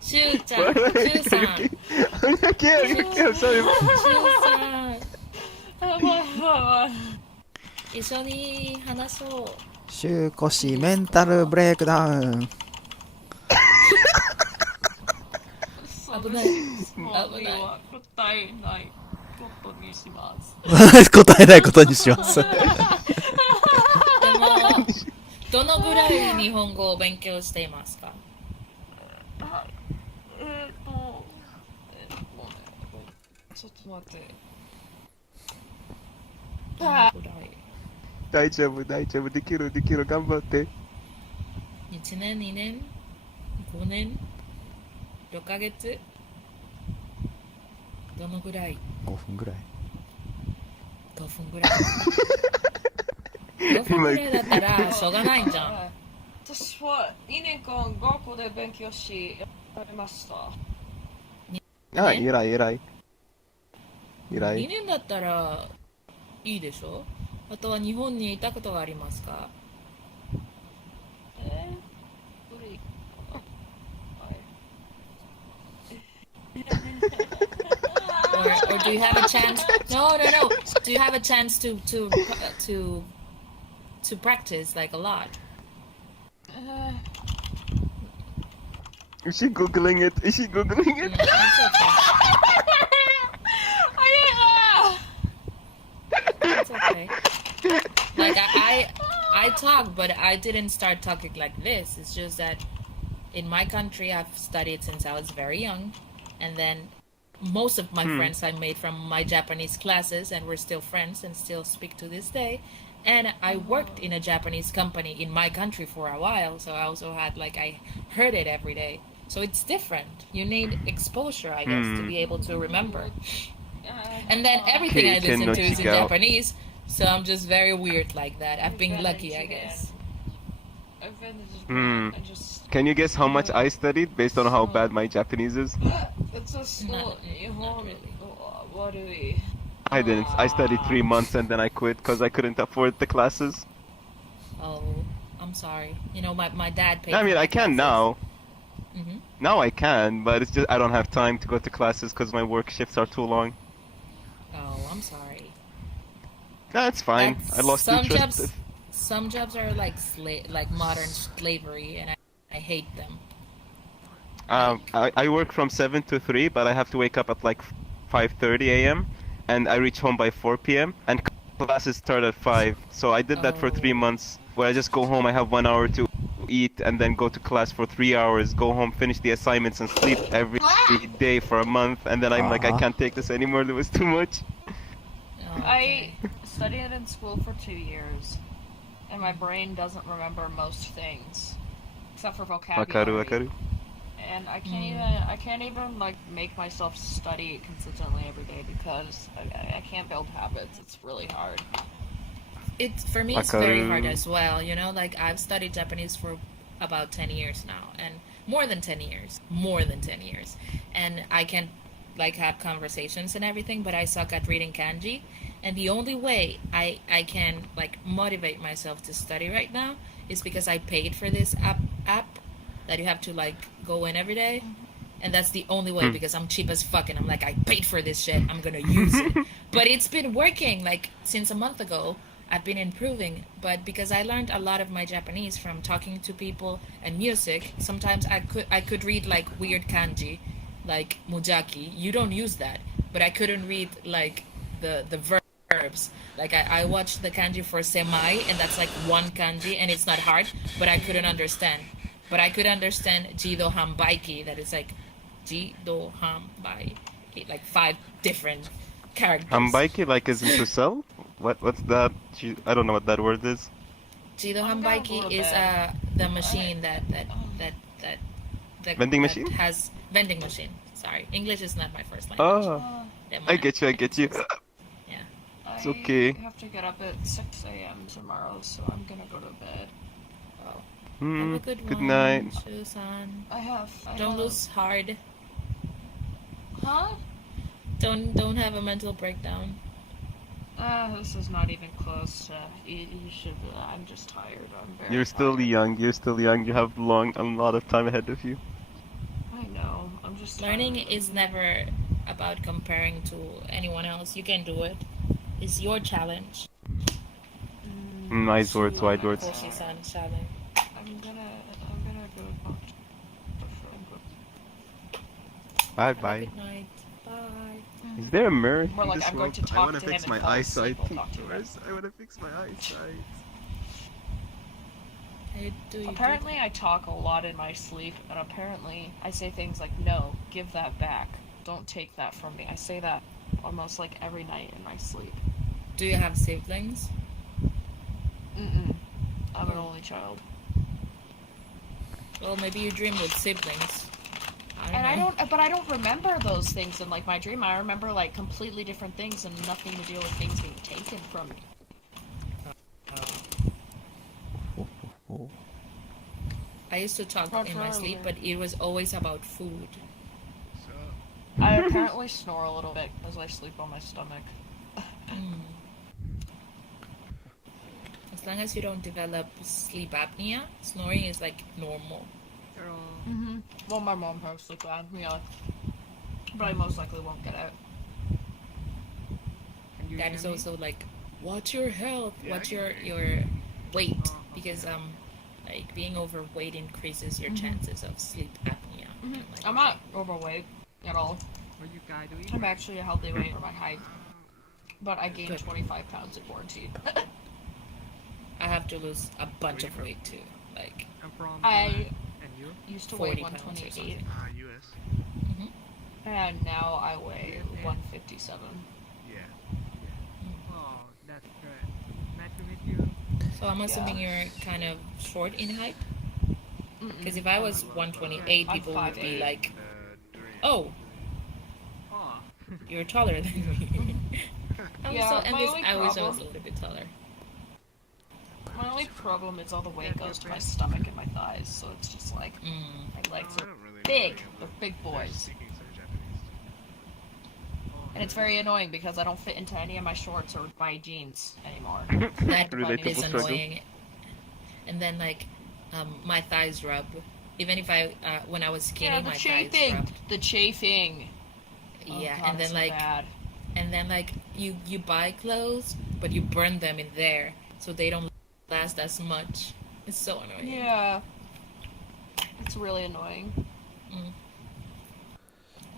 しゅうちゃん、しゅうさん。Sorry. 一緒に話そう。週腰メンタルブレイクダウン危ない。危ない。答えないことにします。答えないことにしますでも、どのぐらい日本語を勉強していますか？ちょっと待って。大丈夫、できる、頑張って。1年、2年、5年、6ヶ月、どのぐらい5分ぐらい5分ぐらい5分ぐらいだったらしょうがないじゃん。私は2年間学校で勉強しやりました。あ、偉い。2年だったらいいでしょ。あとは日本にいたことがありますか？or do you have a chance? No. Do you have a chance to practice like a lot? Is she googling it? It's okay. Like I talk, but I didn't start talking like this. It's just that in my country, I've studied since I was very young, and then most of my friends I made from my Japanese classes, and we're still friends and still speak to this day. And I worked in a Japanese company in my country for a while, so I also had I heard it every day. So it's different. You need exposure, I guess, to be able to remember. And then everything I listen to is in Japanese, so I'm just very weird like that. I've been lucky, I guess. Can you guess how much I studied based on how bad my Japanese is? Not really. I didn't. I studied 3 months and then I quit because I couldn't afford the classes. Oh, I'm sorry. You know, my dad paid. I mean, for I my can classes. now. Mm-hmm. Now I can, but it's just I don't have time to go to classes because my work shifts are too long. Oh, I'm sorry. That's fine. I lost interest. Some jobs are like like modern slavery, and I hate them. I work from 7 to 3, but I have to wake up at like 5:30 a.m. and I reach home by 4 p.m. and classes start at 5. So I did that for 3 months, where I just go home, I have 1 hour to eat, and then go to class for 3 hours, go home, finish the assignments, and sleep every day for a month. And then I'm like, I can't take this anymore. It was too much. I studied in school for 2 years, and my brain doesn't remember most things, except for vocabulary. Wakaru. And I can't even like make myself study consistently every day because I can't build habits. It's really hard. For me, it's very hard as well. You know, like I've studied Japanese for about 10 years now, and more than 10 years, and I can like have conversations and everything, but I suck at reading kanji. And the only way I can like motivate myself to study right now is because I paid for this app that you have to like go in every day, and that's the only way because I'm cheap as fuck and I'm like, I paid for this shit, I'm gonna use it. But it's been working. Like since a month ago I've been improving, but because I learned a lot of my Japanese from talking to people and music, sometimes I could read like weird kanji like mujaki. You don't use that, but I couldn't read like the verbs. Like I watched the kanji for semai, and that's like one kanji and it's not hard, but I couldn't understand. But I could understand jido hanbaiki, that is like jido hanbaiki, like 5 different characters. Hanbaiki, like is to sell? What's that? I don't know what that word is. Jido hanbaiki is the machine that vending machine? Has vending machine. Sorry, English is not my first language. Oh, I get you. Yeah. It's okay. I have to get up at 6 a.m. tomorrow, so I'm gonna go to bed. Have a good night. Susan. I Don't lose hard. Huh? Don't have a mental breakdown. This is not even close to. You should. I'm just tired. I'm very. You're still young. You have a lot of time ahead of you. I know. I'm just. Learning is never about comparing to anyone else. You can do it. It's your challenge. Nice words, wide words. Koshi-san challenge. I'm gonna go talk to Bye. Good night. Bye. Is there a mirror More in like this I'm world? going to talk I want to to fix him my and fall eyesight. asleep while talking to him. I want to fix my eyesight. Apparently I talk a lot in my sleep, and apparently I say things like, no, give that back. Don't take that from me. I say that almost like every night in my sleep. Do you have siblings? Mm-mm. I'm an only child. Well, maybe you dream with siblings. I don't remember those things in like my dream. I remember like completely different things and nothing to do with things being taken from me. I used to talk in my sleep, but it was always about food. I apparently snore a little bit as I sleep on my stomach. As long as you don't develop sleep apnea, snoring is like normal. Well, my mom has sleep apnea, but I most likely won't get it. That is also like, watch your health, watch your weight, because like being overweight increases your chances of sleep apnea. Like, I'm not overweight at all. I'm actually a healthy weight for my height, but I gained 25 pounds in quarantine. I have to lose a bunch of weight too. Like I used to weigh 128, and now I weigh 157. Oh, that's good. Nice to meet you. So I'm assuming you're kind of short in height? Because if I was 128, people would be like, oh, you're taller than me. I wish I was a little bit taller. My only problem is all the weight goes to my stomach and my thighs, so it's just like, my legs are big. They're big boys. And it's very annoying because I don't fit into any of my shorts or my jeans anymore. That Relatable is struggle. annoying. And then like my thighs rub. Even if I when I was skinny, Yeah, the my thighs chafing. rubbed. The chafing. Yeah, Oh, God, and it's then so like bad. and then like you buy clothes, but you burn them in there, so they don't last as much. It's so annoying. Yeah. It's really annoying. Mm.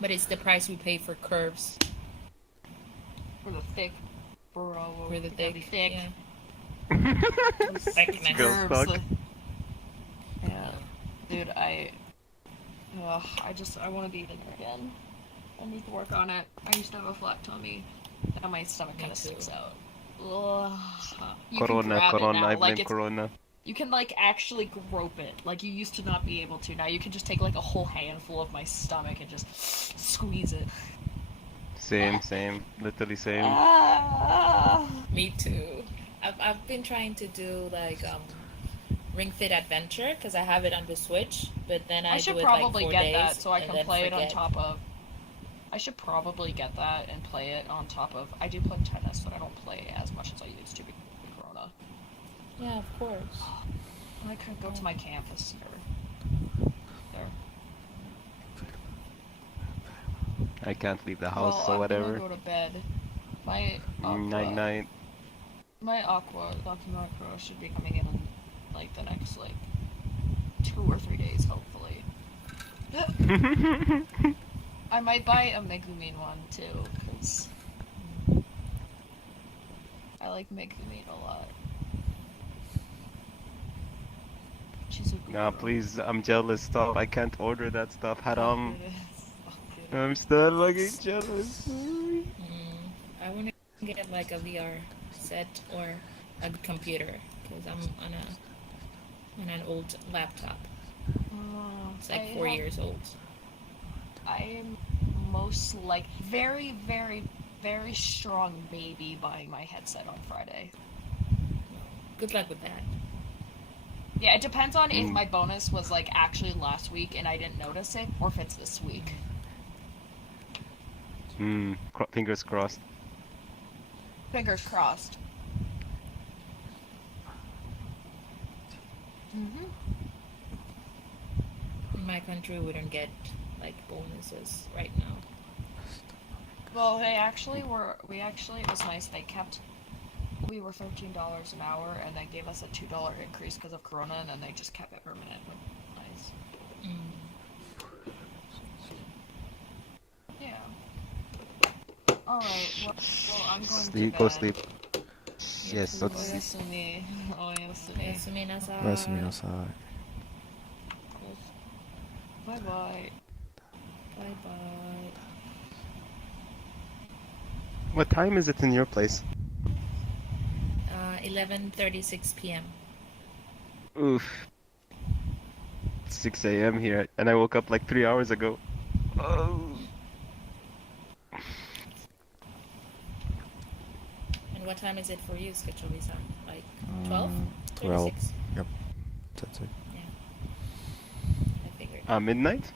But it's the price we pay for curves. For the thick, bro. For the thick. thick. Yeah. Thickness. Girl Curves. talk. Yeah. Dude, I want to be thinner again. I need to work on it. I used to have a flat tummy. Now my stomach kind of sticks out. Ugh. You can Corona, grab it Corona, now. I Like blame it's, Corona. you can like actually grope it. Like you used to not be able to. Now you can just take like a whole handful of my stomach and just squeeze it. Same. Literally same. Ah. Me too. I've been trying to do like Ring Fit Adventure because I have it on the Switch, but then I should do it probably like 4 get days that so I and can then play it on forget. top of. I should probably get that and play it on top of. I do play tennis, but I don't play as much as I used to because of Corona. Yeah, of course. I could go to my campus or there. I can't leave the Well, house, so I'm whatever. gonna go to bed. My Night. My Lucky Aqua should be coming in like the next like 2 or 3 days, hopefully. I might buy a Megumin one too, because I like Megumin a lot. She's a good Nah, girl. please, I'm jealous. Stop. I can't order that stuff. Haram. Fuck it is. Fuck it I'm is. still fucking jealous. I want to get like a VR set or a computer because I'm on an old laptop. It's like 4 years old. I am most like very, very, very strong maybe buying my headset on Friday. Good luck with that. Yeah, it depends on if my bonus was like actually last week and I didn't notice it, or if it's this week. Fingers crossed. Fingers crossed. In my country, we don't get like bonuses right now. Well, it was nice. We were $13 an hour, and they gave us a $2 increase because of Corona, and then they just kept it permanent. Nice. Yeah. Alright, well, I'm going to bed. Go sleep. Yes, go to sleep. Oyasumi. Oyasumi. Oyasumi nasai. おやすみなさい。 Bye bye. Bye bye. What time is it in your place? 11:36 p.m. Oof. It's 6 a.m. here, and I woke up like 3 hours ago. Oh. And what time is it for you, Skechobi-san? Like 12? 12. 36? Yep. That's it. Yeah. I figured. Midnight?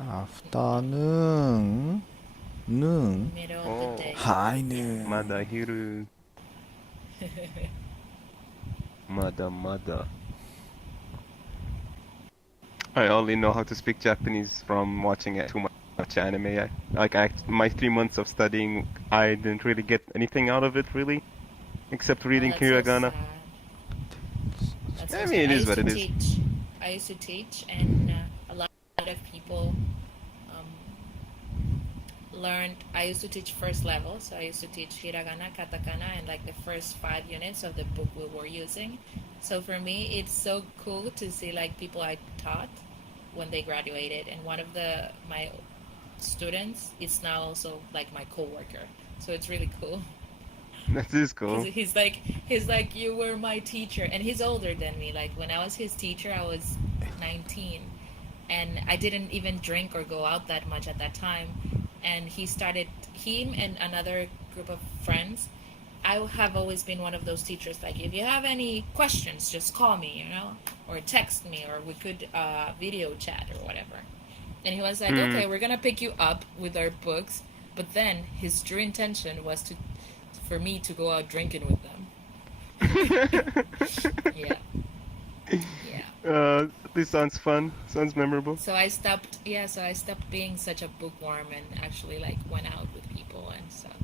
Afternoon? Noon? Middle of the day. High noon. Mada hiru. Mada. I only know how to speak Japanese from watching too much anime. My 3 months of studying, I didn't really get anything out of it, really. Except reading That's so hiragana. sad. That's so I sad. mean, it is what it is. I used to teach, and a lot of people learned. I used to teach first level, so I used to teach hiragana, katakana, and like the first 5 units of the book we were using. So for me, it's so cool to see like people I taught when they graduated, and one of my students is now also like my coworker. So it's really cool. That is cool. He's like, you were my teacher, and he's older than me. Like when I was his teacher, I was 19, and I didn't even drink or go out that much at that time. And him and another group of friends. I have always been one of those teachers. Like if you have any questions, just call me, or text me, or we could video chat or whatever. And he was like, okay, we're gonna pick you up with our books, but then his true intention was for me to go out drinking with them. Yeah. This sounds fun. Sounds memorable. So I stopped being such a bookworm and actually like went out with people and stuff.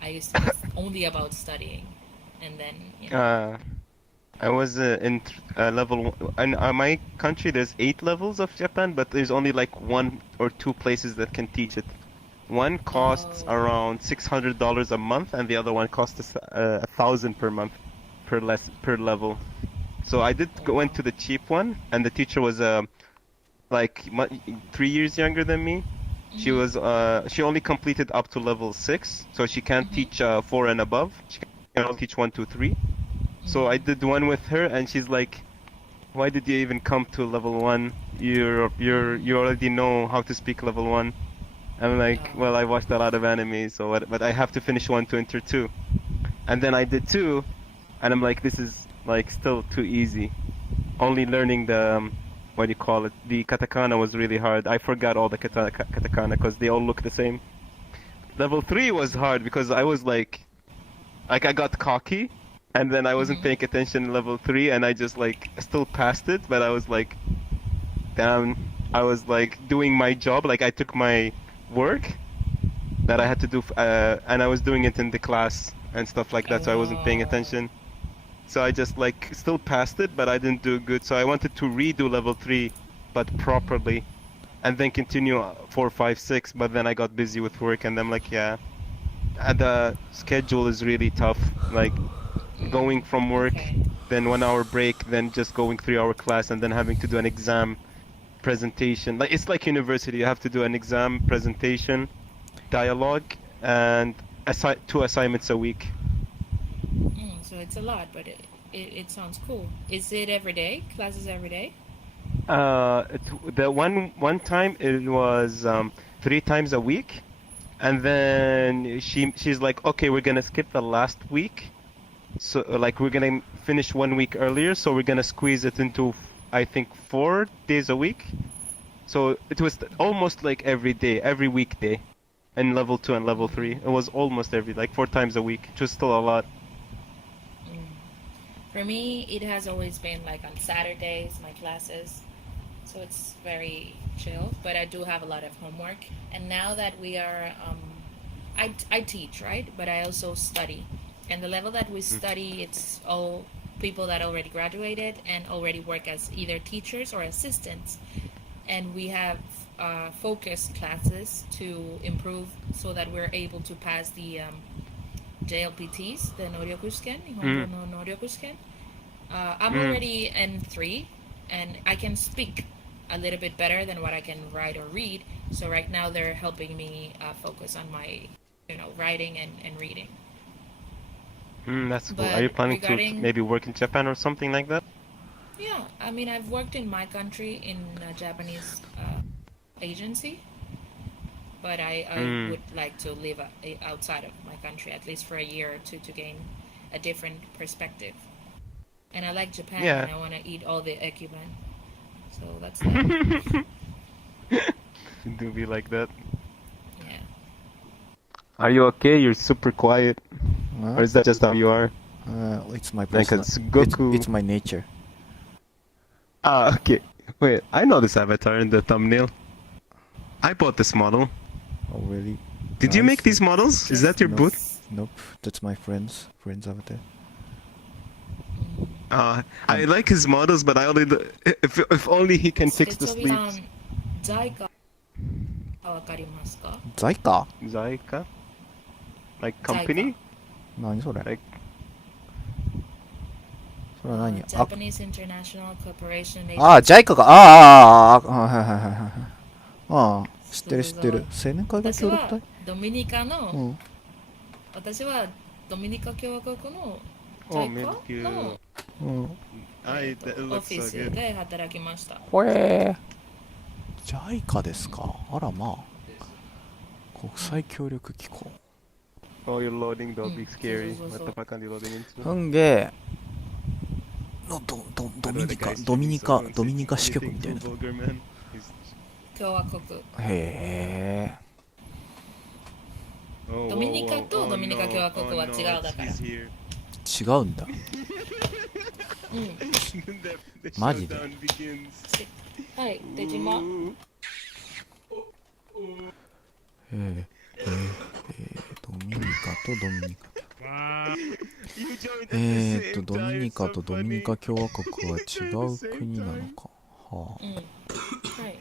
I used to it's only about studying, and then I was in level. In my country, there's 8 levels of Japan, but there's only like 1 or 2 places that can teach it. One costs around $600 a month, and the other one costs $1,000 per month per level. So I went to the cheap one, and the teacher was like 3 years younger than me. She was she only completed up to level 6, so she can't teach 4 and above. She can only teach 1, 2, 3. So I did one with her, and she's like, "Why did you even come to level 1? You already know how to speak level 1." I'm like, "Well, I watched a lot of anime, so but I have to finish 1 to enter 2." And then I did 2, and I'm like, "This is like still too easy." Only learning the what do you call it? The katakana was really hard. I forgot all the katakana because they all look the same. Level 3 was hard because I was like I got cocky, and then I wasn't paying attention in level 3, and I just like still passed it, but I was like, damn, I was like doing my job, like I took my work that I had to do, and I was doing it in the class and stuff like that, so I wasn't paying attention. So I just like still passed it, but I didn't do good. So I wanted to redo level 3, but properly, and then continue 4, 5, 6. But then I got busy with work, and I'm like, yeah, and the schedule is really tough. Like going from work, then 1 hour break, then just going 3-hour class, and then having to do an exam presentation. Like it's like university. You have to do an exam presentation, dialogue, and 2 assignments a week. So it's a lot, but it sounds cool. Is it every day? Classes every day? The one time it was 3 times a week, and then she's like, okay, we're gonna skip the last week, so like we're gonna finish 1 week earlier, so we're gonna squeeze it into I think 4 days a week. So it was almost like every day, every weekday, in level 2 and level 3. It was almost like 4 times a week, which was still a lot. For me, it has always been like on Saturdays, my classes. So it's very chill, but I do have a lot of homework. And now that we are, I teach, right? But I also study. And the level that we study, it's all people that already graduated and already work as either teachers or assistants. And we have focused classes to improve so that we're able to pass the JLPTs, the Noryokusken, Nihongo no Noryokusken. I'm already N3, and I can speak a little bit better than what I can write or read. So right now they're helping me focus on my, writing and reading. That's cool. Are you planning to maybe work in Japan or something like that? Yeah, I mean, I've worked in my country in a Japanese agency. But I would like to live outside of my country, at least for a year or two, to gain a different perspective. And I like Japan, and I want to eat all the ekiban. So that's that. Do be like that. Yeah. Are you okay? You're super quiet. Or is that just how you are? It's my personal... It's my nature. Ah, okay. Wait, I know this avatar in the thumbnail. I bought this model. Oh, really? Did you make these models? Is that your booth? Nope, that's my friend's avatar. I like his models, but I only if only he can fix the sleeves. Zaika. Wakarimasu Zaika? Zaika? Like company? 何それ? Like Japanese International Corporation. JICA か。はい。知ってる。青年海外協力隊？ドミニカの、私はドミニカ共和国のJICAのオフィスで働きました。JICA ですか。あらまあ。国際協力機構。Oh, you're loading, that'll be scary. What the fuck are you loading into? ほんでのドミニカ支局みたいな。共和国。へえ。ドミニカとドミニカ共和国は違うだから。違うんだ。マジで。はい、出島。ドミニカとドミニカ。ドミニカとドミニカ共和国は違う国なのか。はあ。はい。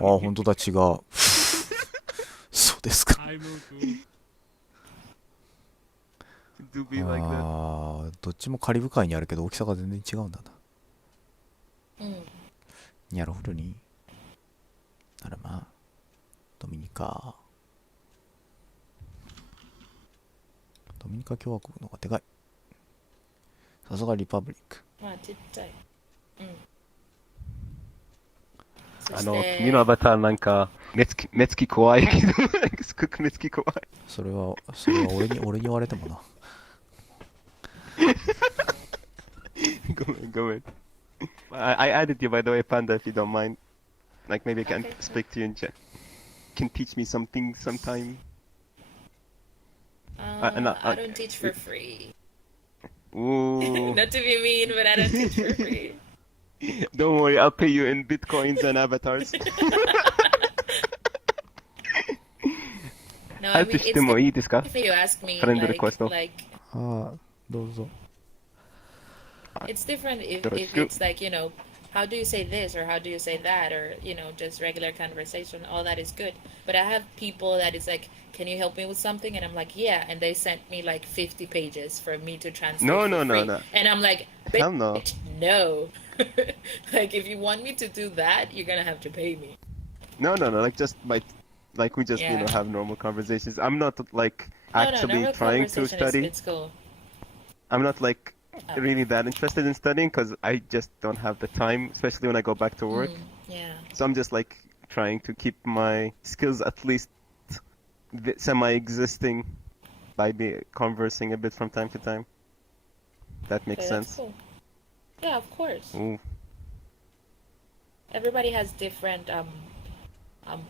あ、本当だ、違う。そうですか。ああ、どっちもカリブ海にあるけど大きさが全然違うんだな。ニャロフルに。ならまあ、ドミニカ。ドミニカ共和国の方がでかい。さすがリパブリック。まあ、ちっちゃい。君のアバターなんか、目つき怖いけど、すごく目つき怖い。それは俺に言われてもな。ごめん。I added you by the way, Panda, if you don't mind. Like maybe I can speak to you and can teach me something sometime. I don't teach for free. Ooh. Not to be mean, but I don't teach for free. Don't worry, I'll pay you in bitcoins and avatars. No, I mean, it's different if you ask me, like, ああ、どうぞ。it's different if it's like, you know, how do you say this or how do you say that or, you know, just regular conversation, all that is good. But I have people that is like, can you help me with something? And I'm like, yeah. And they sent me like 50 pages for me to translate for free. No. And I'm like, hell no. No. Like, if you want me to do that, you're gonna have to pay me. No. Like, just like we just, you know, have normal conversations. I'm not like actually trying to study. It's cool. I'm not like really that interested in studying because I just don't have the time, especially when I go back to work. Yeah. So I'm just like trying to keep my skills at least semi-existing by conversing a bit from time to time. That makes sense. Cool. Yeah, of course. Ooh. Everybody has different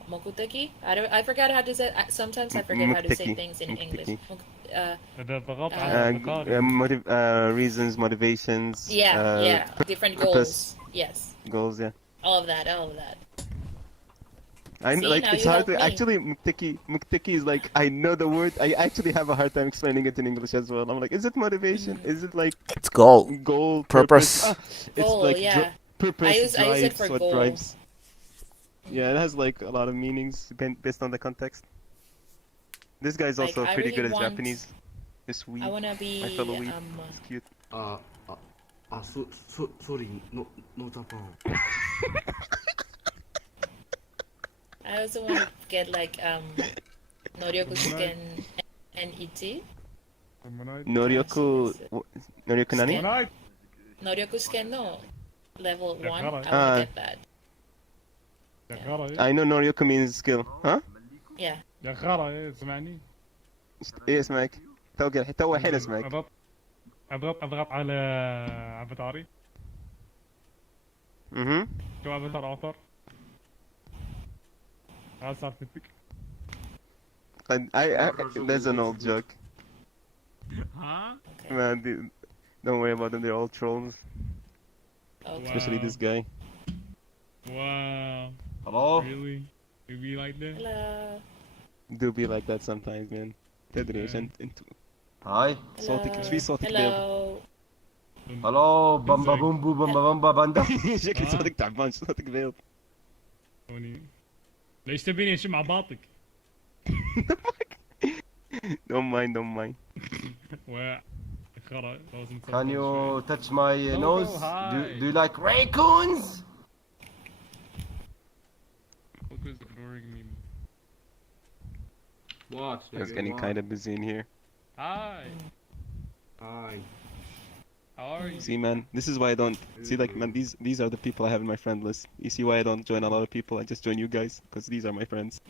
mokuteki. I forgot how to say. Sometimes I forget how to say things in English. Reasons, motivations. Yeah. Different purpose. goals. Yes. Goals, yeah. All of that. I know, like, it's hard to actually. Mukteki is like, I know the word. I actually have a hard time explaining it in English as well. I'm like, is it motivation? Is it like it's goal? Purpose. It's goal, like purpose. I use it for what goal. drives. Yeah, it has like a lot of meanings based on the context. This guy's also like, pretty really good at Japanese. This weeb. I wanna be my fellow weeb. It's cute. Sorry, no Japan. I also want to get like Noryoku Shiken N1. Noryoku nani? Noryoku Shiken no level 1. I want to get that. I know Noryoku means skill. Huh? Yeah. يا خرا اسمعني. ايه اسمعك؟ تو الحين اسمعك. اضغط على افاتاري. شو افاتار اوثر؟ هذا صار فتك. That's an old joke. Huh? Man, don't worry about them. They're all trolls. Okay. Especially this guy. Wow. Hello? Really? You be like that? Hello. Do be like that sometimes, man. تدري عشان انتو. هاي. صوتك ايش في صوتك بيض؟ هلو بامبا بومبو بامبا بامبا باندا. شكل صوتك تعبان صوتك بيض. ليش تبيني اشم عباطك؟ Don't mind. Can you touch my nose? Do you like raccoons? Who's ignoring me? What? It's getting kind of busy in here. Hi. Hi. How are you? See, man, this is why I don't see. Like, man, these are the people I have in my friend list. You see why I don't join a lot of people? I just join you guys because these are my friends.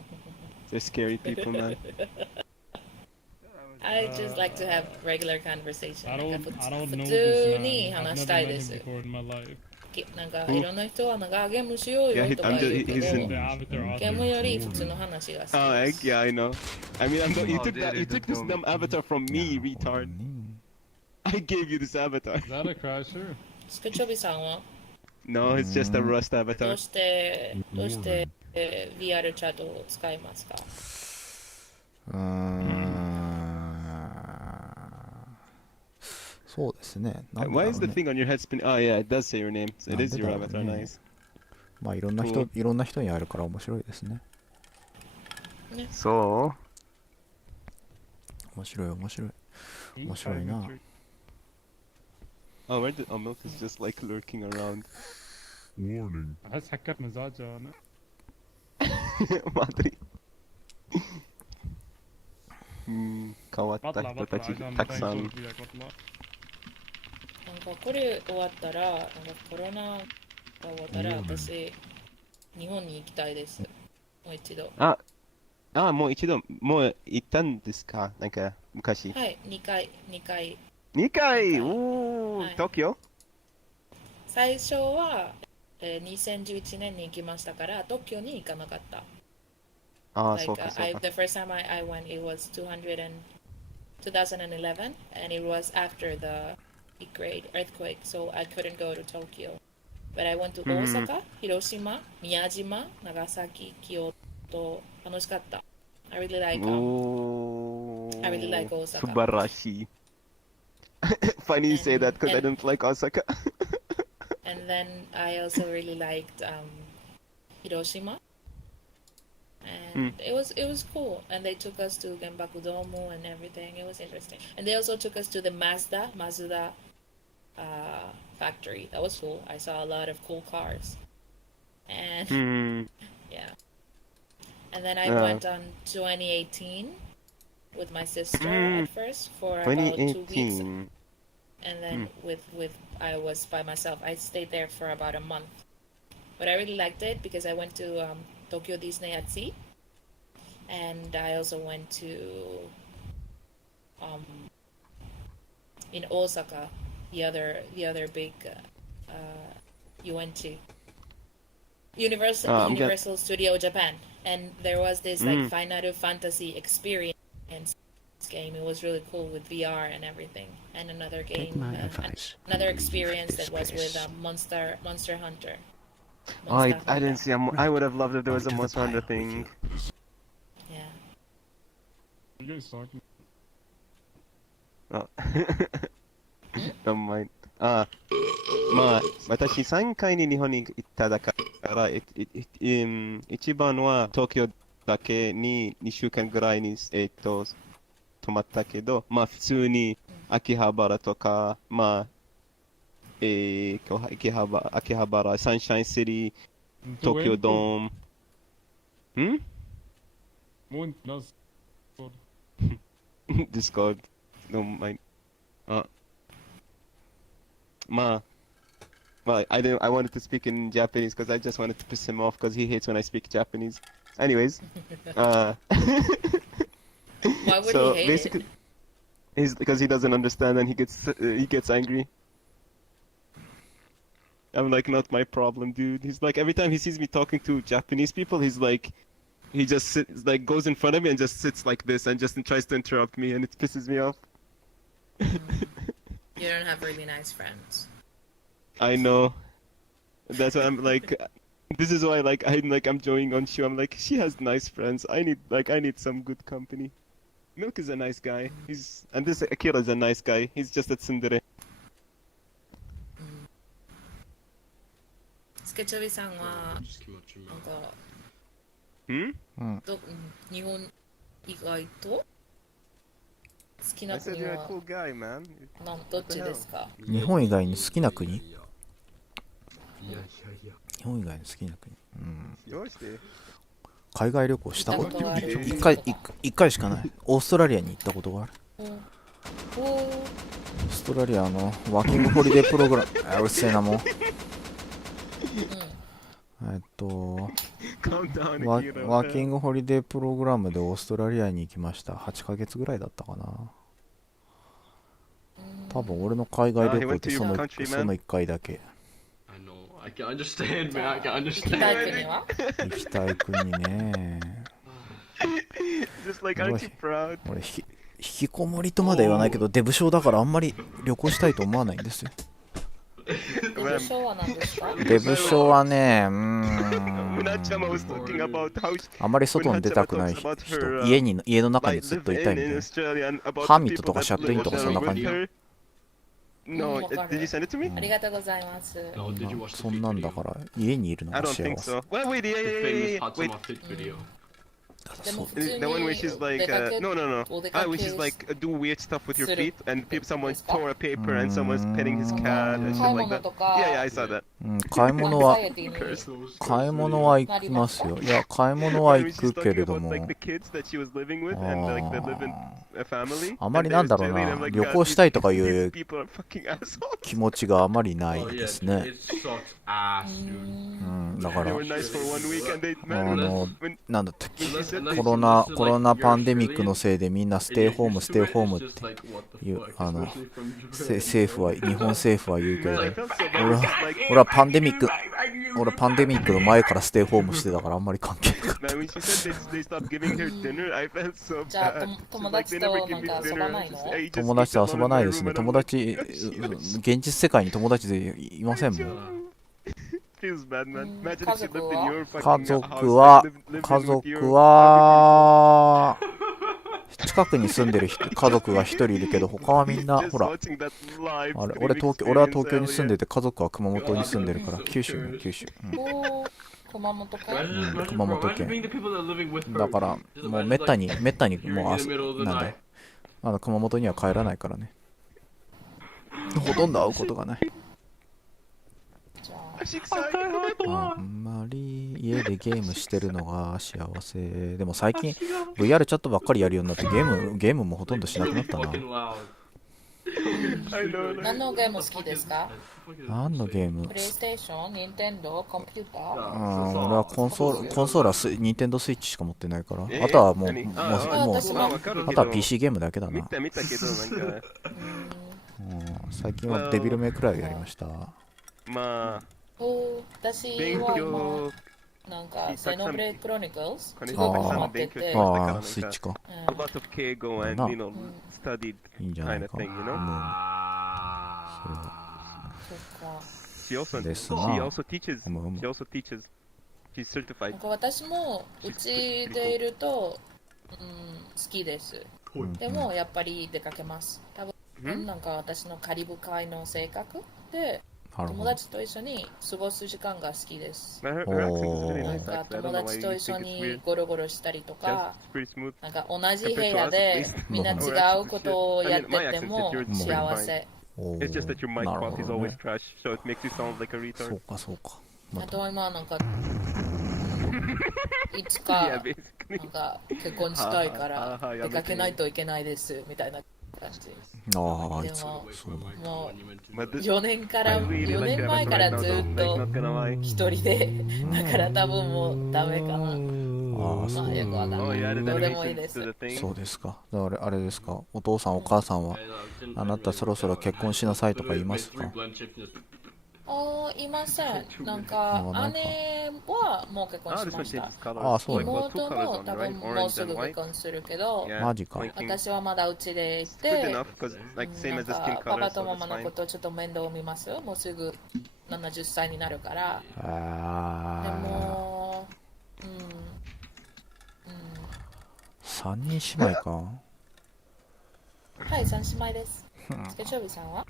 They're scary people, man. I just like to have regular conversation. I don't know this, man. I've never met him before in my life. なんかいろんな人はなんかゲームしようよ Yeah, とか I'm 言う just け he's ど、 in. ゲームより普通の話が好き Oh, です。yeah, I know. I mean, you Oh, took that. You took this dumb avatar from me, retard. I gave you this avatar. Is that a crasher? スケチョビさんは No, it's just a Rust ど avatar. うしてVR チャットを使いますか？そうですね。 Why is the thing on your head spinning? Oh yeah, it does say your name. So it is your avatar. Nice. まあいろんな人に会えるから面白いですね。So 面白い面白いな。 Oh, where did Milk is just like lurking around. Warning. أحس حكت مزاجها أنا. ما أدري. 変わった人たちたくさん。なんかこれ終わったら、なんかコロナが終わったら、私、日本に行きたいです。もう一度。もう一度、もう行ったんですか？なんか、昔。はい、2回。2回おー、東京？最初は、2011年に行きましたから、東京に行かなかった。そうか、そうか。The first time I went, it was 2011, and it was after the big great earthquake, so I couldn't go to Tokyo. But I went to Osaka, Hiroshima, Miyajima, Nagasaki, Kyoto. 楽しかった。I really like Osaka. 素晴らしい。Funny you say that because I don't like Osaka. And then I also really liked Hiroshima. And it was cool. And they took us to Genbaku Domu and everything. It was interesting. And they also took us to the Mazda factory. That was cool. I saw a lot of cool cars. And yeah. And then I went on 2018 with my sister at first for about 2 weeks. And then I was by myself. I stayed there for about a month. But I really liked it because I went to Tokyo Disney at Sea. And I also went to in Osaka, the other big you went to Universal Studio Japan, and there was this like Final Fantasy experience game. It was really cool with VR and everything, and another game, another experience that was with Monster Hunter. I didn't see. I would have loved if there was a Monster Hunter thing. Yeah. You guys talking? Oh. Never mind. まあ私3回に日本に行っただから一番は東京だけに2週間ぐらいに泊まったけど、まあ普通に秋葉原とか、まあ秋葉原、サンシャインシティ、東京ドーム。Discord. Don't mind. I wanted to speak in Japanese because I just wanted to piss him off because he hates when I speak Japanese. Anyways, Why would so he hate basically, it? because he doesn't understand and he gets angry. I'm like, not my problem, dude. He's like, every time he sees me talking to Japanese people, he's like, he just goes in front of me and just sits like this and just tries to interrupt me, and it pisses me off. You don't have really nice friends. I know. That's why I'm like, this is why I'm joining on Shu. I'm like, she has nice friends. I need some good company. Milk is a nice guy. And this Akira is a nice guy. He's just a tsundere. スケチョビさんはなんか日本以外と好きな国はどっちですか？日本以外に好きな国？日本以外に好きな国。どうして？海外旅行したこと一回しかない。オーストラリアに行ったことがある。オーストラリアのワーキングホリデープログラム。うっせえなもう。ワーキングホリデープログラムでオーストラリアに行きました。8ヶ月ぐらいだったかな。多分俺の海外旅行ってその1回だけ。I can understand, man. I can 行き understand. たい国は行きたい国ね。Just like, aren't you proud? 俺引きこもりとまでは言わないけど、デブ症だからあんまり旅行したいと思わないんですよ。デブ症は何ですか？デブ症はね、あまり外に出たくない人、家の中にずっといたいみたいな。ハーミットとかシャットインとかそんな感じ。No, did you send it to me? ありがとうございます。そんなんだから家にいるの I が don't 幸 think せ。 so. Wait, wait. The one where she's like, no, where she's like, do weird stuff with your feet, and someone tore a paper, and someone's petting his cat, and shit like that. Yeah, I saw that. 買い物は行きますよ。いや、買い物は行くけれども、あまりなんだろうな、旅行したいとかいう気持ちがあまりないですね。だから、なんだったっけ、コロナパンデミックのせいでみんなステイホームっていう、政府は、日本政府は言うけれど、俺はパンデミックの前からステイホームしてたからあんまり関係なかった。じゃあ友達となんか遊ばないの？友達と遊ばないですね。現実世界に友達でいませんもん。家族は近くに住んでる家族が一人いるけど、他はみんなほら、俺は東京に住んでて、家族は熊本に住んでるから、九州。熊本県。熊本県だからもうめったにもうなんだ、熊本には帰らないからね。ほとんど会うことがない。あんまり家でゲームしてるのが幸せ。でも最近 VR チャットばっかりやるようになって、ゲームもほとんどしなくなったな。何のゲーム好きですか？何のゲーム？プレイステーション、ニンテンドー、コンピューター？俺はコンソールはニンテンドースイッチしか持ってないから、あとはもうあとは PC ゲームだけだな。最近はデビルメイクライやりました。私は今なんかセノブレイクロニクルズすごくハマってて、スイッチか。いいんじゃないか。ですな。私もうちでいると、好きです。でもやっぱり出かけます。多分なんか私のカリブ海の性格で友達と一緒に過ごす時間が好きです。なんか友達と一緒にゴロゴロしたりとか、なんか同じ部屋でみんな違うことをやってても幸せ。そうか。あとは今なんかいつかなんか結婚したいから出かけないといけないですみたいな感じ。でももう4年前からずっと一人で、だから多分もうダメかな。まあよくわかんない。どうでもいいです。そうですか。だからあれですか、お父さんお母さんはあなたそろそろ結婚しなさいとか言いますか？いません。なんか姉はもう結婚しました。妹も多分もうすぐ結婚するけど、マジか。私はまだうちでいて、なんかパパとママのことをちょっと面倒を見ます。もうすぐ70歳になるから。でも3人姉妹か。はい、3姉妹です。スケチョビさんは？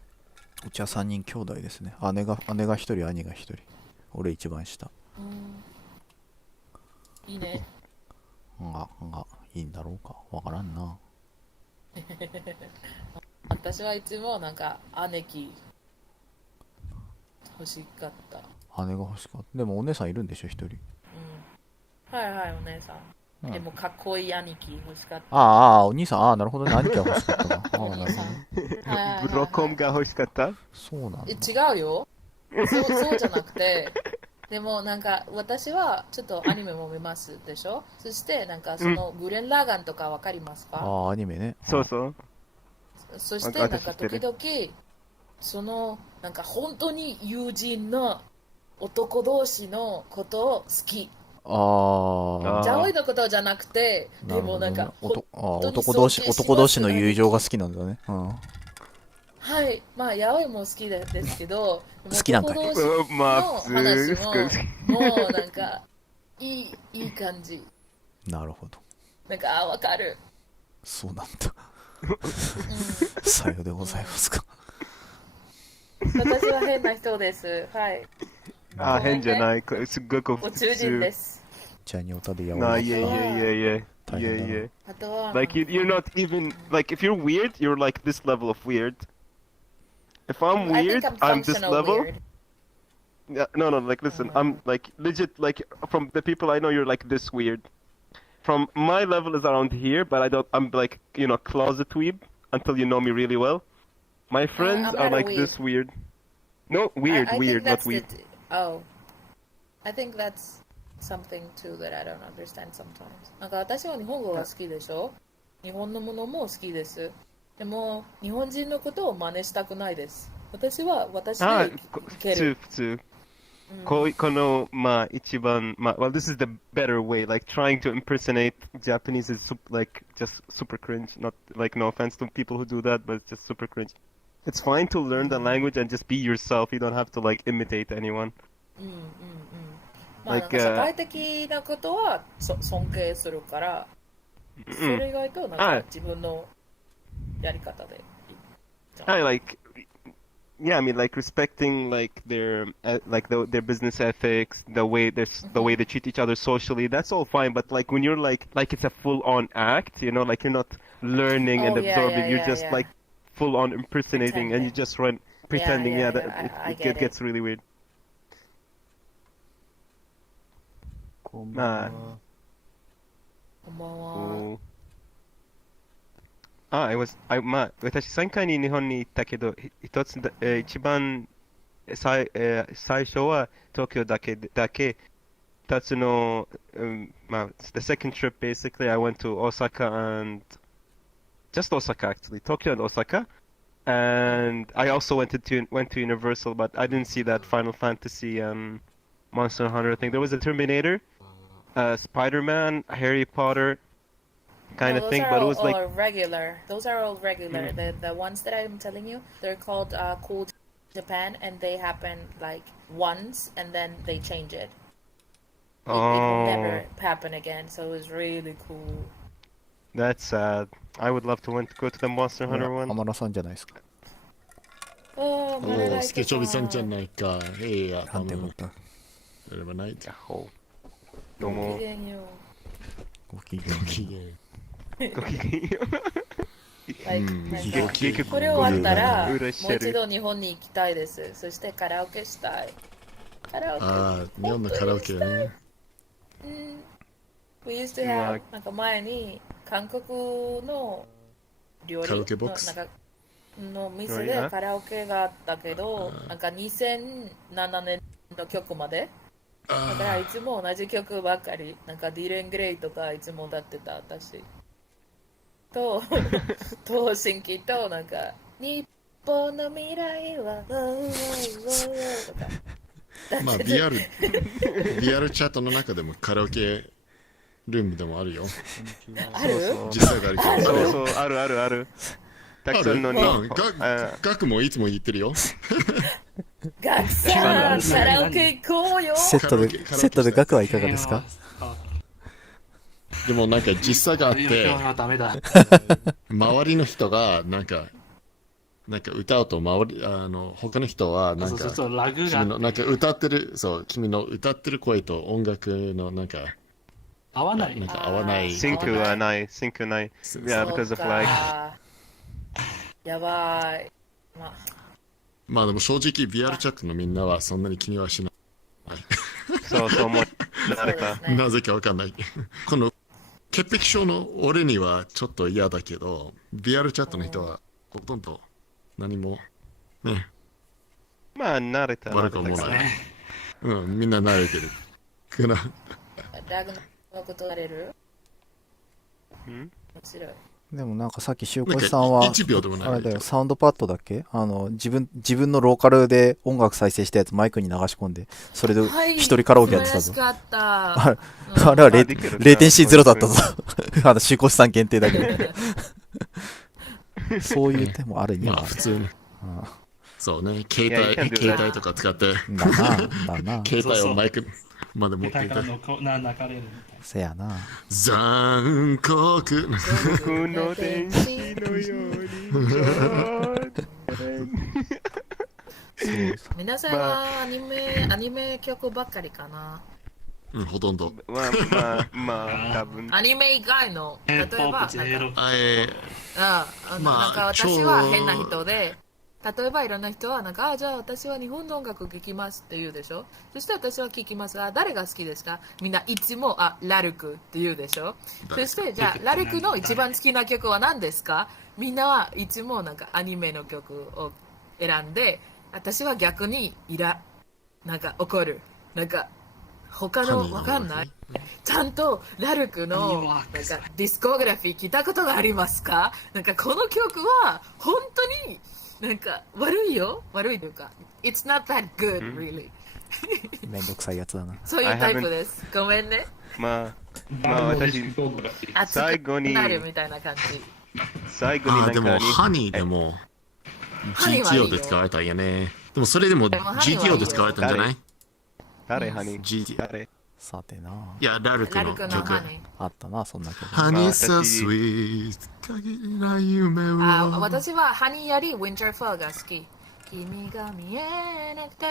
うちは3人兄弟ですね。姉が1人、兄が1人。俺一番下。いいね。いいんだろうか。わからんな。私はいつもなんか姉貴欲しかった。姉が欲しかった。でもお姉さんいるんでしょ、1人。はいはい、お姉さん。でもかっこいい兄貴欲しかった。お兄さん、なるほどね。兄貴は欲しかったな。ブロコンが欲しかった？そうなんだ。違うよ。そうじゃなくて、でもなんか私はちょっとアニメも見ますでしょ。そしてなんかそのグレン・ラーガンとかわかりますか？アニメね。そう。そしてなんか時々そのなんか本当に友人の男同士のことを好き。あジャオイのことじゃなくて、でもなんか、男同士の友情が好きなんだね。はい、まあ、ヤオイも好きですけど、好きなんかい。男同士の話も、もうなんか、いい感じ。なるほど。なんか、わかる。そうなんだ。さようでございますか。私は変な人です。はい。変じゃない。すっごく宇宙人です。じゃあにおたでやおう。Yeah. Like you're not even like if you're weird, you're like this level of weird. If I'm weird, I'm this level. Yeah, no, like listen, I'm like legit like from the people I know, you're like this weird. From my level is around here, but I'm like closet weeb until you know me really well. My friends are like this weird. No, weird, not weeb. Oh, I think that's something too that I don't understand sometimes. なんか私は日本語が好きでしょ。日本のものも好きです。でも日本人のことを真似したくないです。私は私でいける。普通。この一番well, this is the better way. Like trying to impersonate Japanese is like just super cringe. Not like no offense to people who do that, but it's just super cringe. It's fine to learn the language and just be yourself. You don't have to like imitate anyone. まあ、社会的なことは尊敬するから、それ以外となんか自分のやり方で。Yeah, I mean, like respecting like their their business ethics, the way they treat each other socially. That's all fine. But like when you're like it's a full-on act, like you're not learning and absorbing. You're just like full-on impersonating, and you just run pretending. It gets really weird. こんばんは。私3回に日本に行ったけど、一番最初は東京だけ、2つの、the second trip basically I went to Osaka and just Osaka actually, Tokyo and Osaka, and I also went to Universal, but I didn't see that Final Fantasy Monster Hunter thing. There was a Terminator, Spider-Man, Harry Potter kind of thing, but it was like regular. Those are all regular. The ones that I'm telling you, they're called Cool Japan, and they happen like once, and then they change it. It will never happen again. So it was really cool. That's sad. I would love to go to the Monster Hunter one. 天野さんじゃないですか。スケチョビさんじゃないか。なんてことだ。それはない。どうも。ごきげん。これ終わったらもう一度日本に行きたいです。そしてカラオケしたい。日本のカラオケね。We used to have なんか前に韓国の料理カラオケボックスの店でカラオケがあったけど、なんか2007年の曲まで。だからいつも同じ曲ばっかり。なんかディレン・グレイとかいつも歌ってた私。東新規となんか日本の未来はとかまあリアルチャットの中でもカラオケルームでもあるよ。ある？実際があるけど。そうある。たくさんのガクもいつも言ってるよ。ガクさんカラオケ行こうよ。セットでガクはいかがですか？でもなんか実際があって周りの人がなんか歌うと他の人はなんかラグがなんか君の歌ってる声と音楽のなんか合わない。シンクない。Yeah, because of like やばい。まあでも正直 VR チャットのみんなはそんなに気にはしない。そう思う。なぜかわかんない。この潔癖症の俺にはちょっと嫌だけど、VR チャットの人はほとんど何もね。まあ慣れた。悪く思わない。みんな慣れてる。ラグのことあれる？面白い。でもなんかさっき塩越さんは、1秒でもない。あれだよ、サウンドパッドだっけ自分のローカルで音楽再生したやつマイクに流し込んで、それで一人カラオケやってたぞ。素晴らしかった。あれは0.0だったぞ。塩越さん限定だけど。そういう手もあるにはある。まあ普通に。そうね、携帯とか使って、だな。携帯をマイクまで持っていた。せやな。残酷僕の天使のように。皆さんはアニメ曲ばっかりかな。うん、ほとんど。まあ、多分。アニメ以外の、例えば、なんか私は変な人で、例えばいろんな人はなんか、じゃあ私は日本の音楽聴きますって言うでしょ。そして私は聴きますが、誰が好きですか？みんないつも、ラルクって言うでしょ。そして、じゃあラルクの一番好きな曲は何ですか？みんなはいつもなんかアニメの曲を選んで、私は逆になんか怒る。なんか、他のわかんない。ちゃんとラルクのなんかディスコグラフィー聞いたことがありますか？なんかこの曲は本当になんか悪いというか It's not that good really めんどくさいやつだな。そういうタイプです。ごめんね。まあ私最後になるみたいな感じ。最後になんかでもハニーでも GTO で使われたんやね。でもそれでも GTO で使われたんじゃない？誰ハニー？誰？さてな。いや、ラルクの曲。あったな、そんな曲。ハニーさスイート、限りない夢を。私はハニーよりウィンターフォーが好き。君が見えなくて、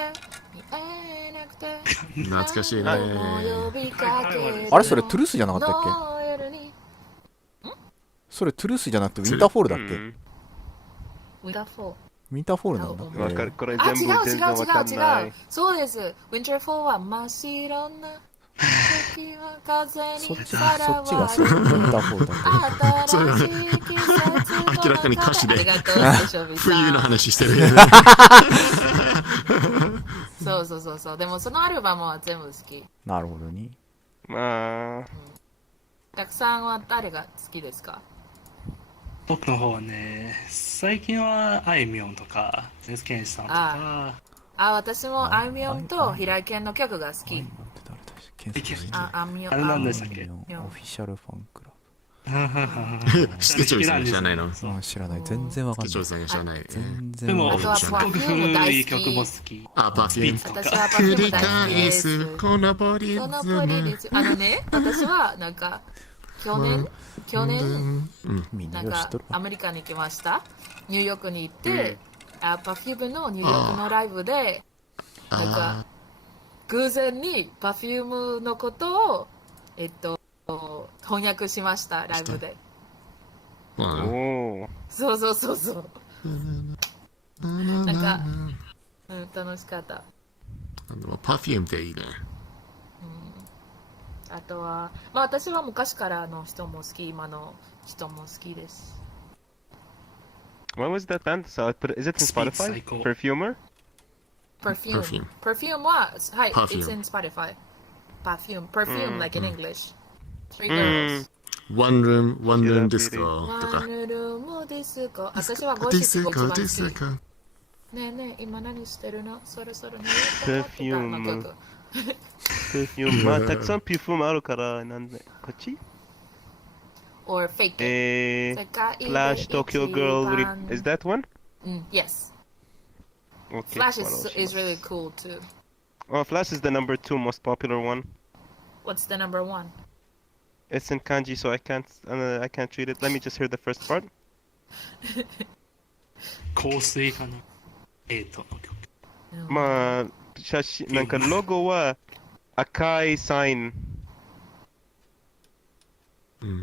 懐かしいね。あれそれトゥルースじゃなかったっけ？それトゥルースじゃなくてウィンターフォールだっけ？ウィンターフォール。ウィンターフォールなんだ。これ全然わかんない。そうです。ウィンターフォールは真っ白な時は風にさらわれる。そっちがウィンターフォールだった。新しい季節明らかに歌詞で冬の話してる。そう。でもそのアルバムは全部好き。なるほどに。まあ。たくさんは誰が好きですか？僕の方はね、最近はあいみょんとか、ゼスケンさんとか。私もあいみょんと平井堅の曲が好き。あれなんでしたっけ？オフィシャルファンクラブ。スケチョビさん知らないの？知らない。全然わかんない。スケチョビさん知らない。でも、すごく古い曲も好き。パフュームとか。私はパフューム大好きです。繰り返すこのポリズム。私はなんか去年なんかアメリカに行きました。ニューヨークに行って、パフュームのニューヨークのライブでなんか偶然にパフュームのことを翻訳しましたライブで。そう。なんか、楽しかった。パフュームっていいね。あとは、私は昔からの人も好き、今の人も好きです。What was that band? So is it in Spotify? Perfumer? Perfume は、はい、it's in Spotify. Perfume like in English. Three girls. One room disco とか。One room disco. 私はゴシックが一番好き。ねえ、今何してるの？そろそろね。Perfume。Perfume。まあ、たくさん perfume あるから、なんで、こっち？Or fake Flash, Tokyo Girl, is that one? Yes. Okay, Flash is really cool too. Oh, Flash is the number 2 most popular one. What's the number 1? It's in kanji, so I can't read it. Let me just hear the first part. 香水かな。まあ、写真、なんかロゴは赤いサイン。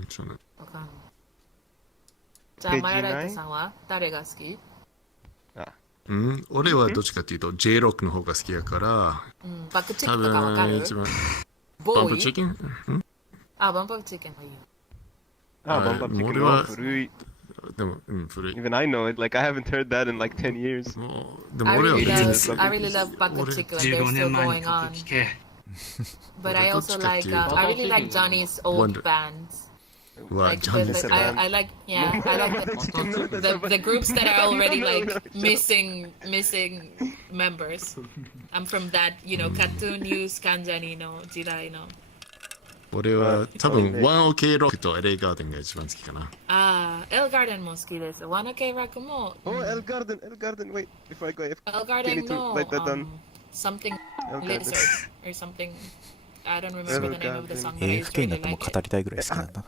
そうね。じゃあ、マヤライトさんは誰が好き？俺はどっちかっていうと J ロックの方が好きやから、バックチックとかわかる？バンプチキン？バンプチキンもいいよ。バンプチキンは古い。でも、古い。Even I know it, like I haven't heard that in like 10 years. でも俺は別に。I really love Bucket Chicken and they're still going on. But I also like, I really like Johnny's old bands. Like I like the groups that are already like missing members. I'm from that cartoon news 関ジャニの時代の。俺は多分ワンオケロックと LA ガーデンが一番好きかな。L ガーデンも好きです。ワンオケロックも。L ガーデン wait before I go L ガーデンの something lizard or something I don't remember the name of the song but I used to AFK にな really っても like 語りたいぐらい好きなんだ。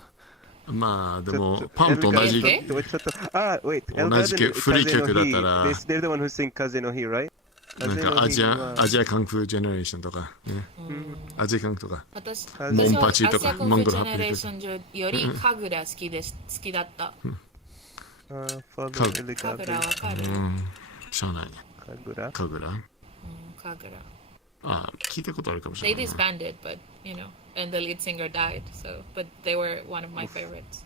まあでもパンと同じwait 同じ古い曲だったら They're the one who sing 風の日 right? なんかアジアカンフージェネレーションとかね。アジアカンフとか。私モンパチとかアジアカンフージェネレーションよりカグラ好きだった。カグラわかる？知らない。カグラ。あ、聞いたことあるかもしれない。They disbanded, but and the lead singer died. So, but they were one of my favorites.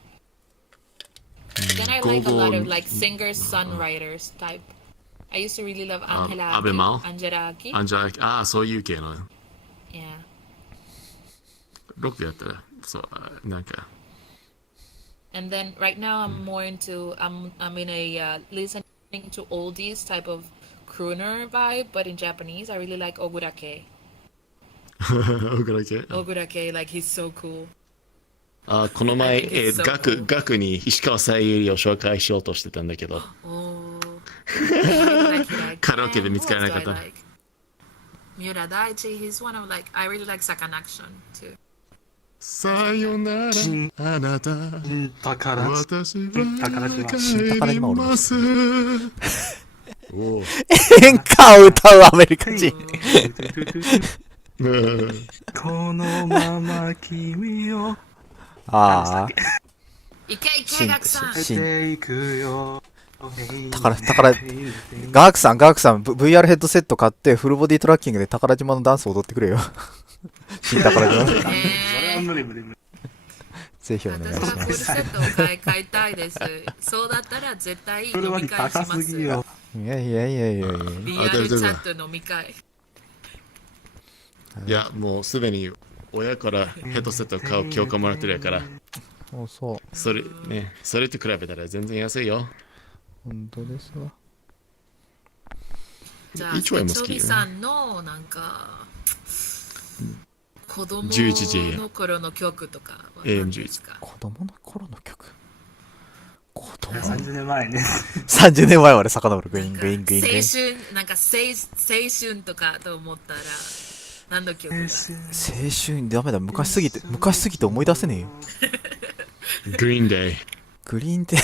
Then I like a lot of like singers, songwriters type. I used to really love Angela Aki. Angela Aki. ああ、そういう系の。Yeah. ロックやったら、そうなんか。And then right now I'm more into I'm in a listening to oldies type of crooner vibe, but in Japanese I really like Ogurake. Ogurake, like he's so cool. あ、この前学に石川さゆりを紹介しようとしてたんだけど。カラオケで見つからなかった。三浦大知 he's one of like I really like second action too. さよならあなた私は帰ります演歌を歌うアメリカ人このまま君をああいけいけガクさんガークさん VR ヘッドセット買ってフルボディトラッキングで宝島のダンス踊ってくれよ新宝島ぜひお願いします。私はフルセットを買いたいです。そうだったら絶対飲み会します。いやいやリアルチャット飲み会。いやもうすでに親からヘッドセットを買う許可もらってるやから。それと比べたら全然安いよ。本当ですわ。じゃあスケチョビさんのなんか子供の頃の曲とかは何ですか？子供の頃の曲。30年前ね。30年前まで遡るグイン。青春なんか青春とかと思ったら何の曲？青春ダメだ昔すぎて思い出せねえよ。グリーンデイ。グリーンデ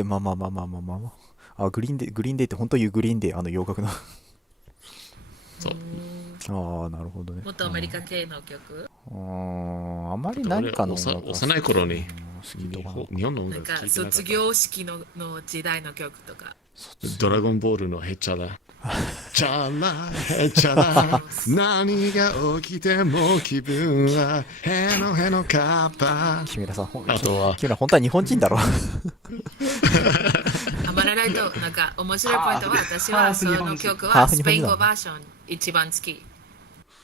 イまあグリーンデイって本当言うグリーンデイ洋楽のそうああなるほどね。元アメリカ系の曲？あまり何かの幼い頃に日本の音楽聴いてなかった。なんか卒業式の時代の曲とか。ドラゴンボールのヘッチャラチャラヘッチャラ何が起きても気分はへのカッパ。君らさんあとは君ら本当は日本人だろ。ハマらないとなんか面白いポイントは私はその曲はスペイン語バージョン一番好き。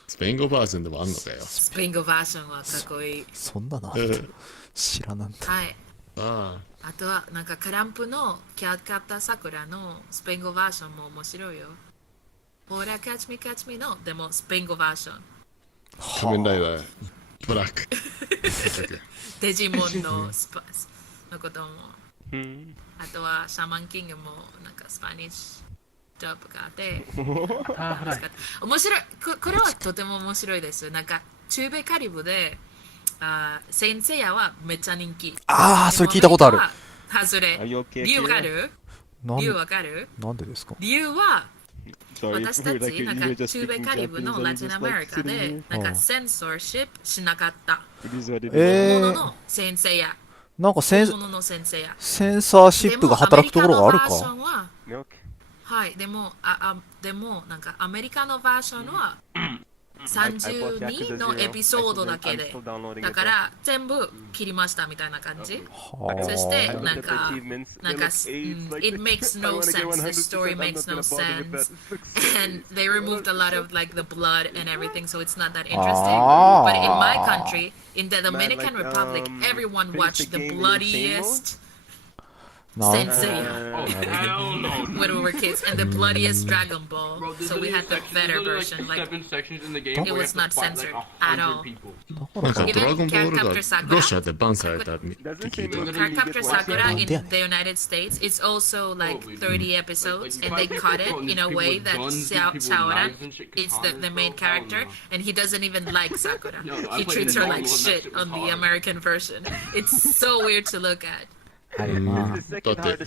スペイン語バージョンでもあんのかよ。スペイン語バージョンはかっこいい。そんなの知らなんだ。はい。あとはなんかクランプのキャッカッタサクラのスペイン語バージョンも面白いよ。ほら、catch me のでもスペイン語バージョン。仮面ライダーブラック。デジモンのことも。あとはシャーマンキングもなんかスパニッシュジョブがあって面白い。これはとても面白いです。なんか中米カリブでセンセイヤはめっちゃ人気。ああそれ聞いたことある。外れ。理由わかる？理由わかる？なんでですか？理由は私たちなんか中米カリブのラテンアメリカでなんかセンソーシップしなかった。本物のセンセイヤ。なんかセンサーシップが働くところがあるか。はい、でもなんかアメリカのバージョンは32のエピソードだけで、だから全部切りましたみたいな感じ。そしてなんか、it makes no sense. The story makes no sense, and they removed a lot of like the blood and everything, so it's not that interesting. But in my country, in the Dominican Republic, everyone watched the bloodiest Sensei when we were kids, and the bloodiest Dragon Ball. So we had the better version. Like it was not censored at all. なんかドラゴンボールがロシアでバンされたって聞いた。Cardcaptor Sakura in the United States, it's also like 30 episodes, and they cut it in a way that Xiaoran is the main character, and he doesn't even like Sakura. He treats her like shit on the American version. It's so weird to look at. だって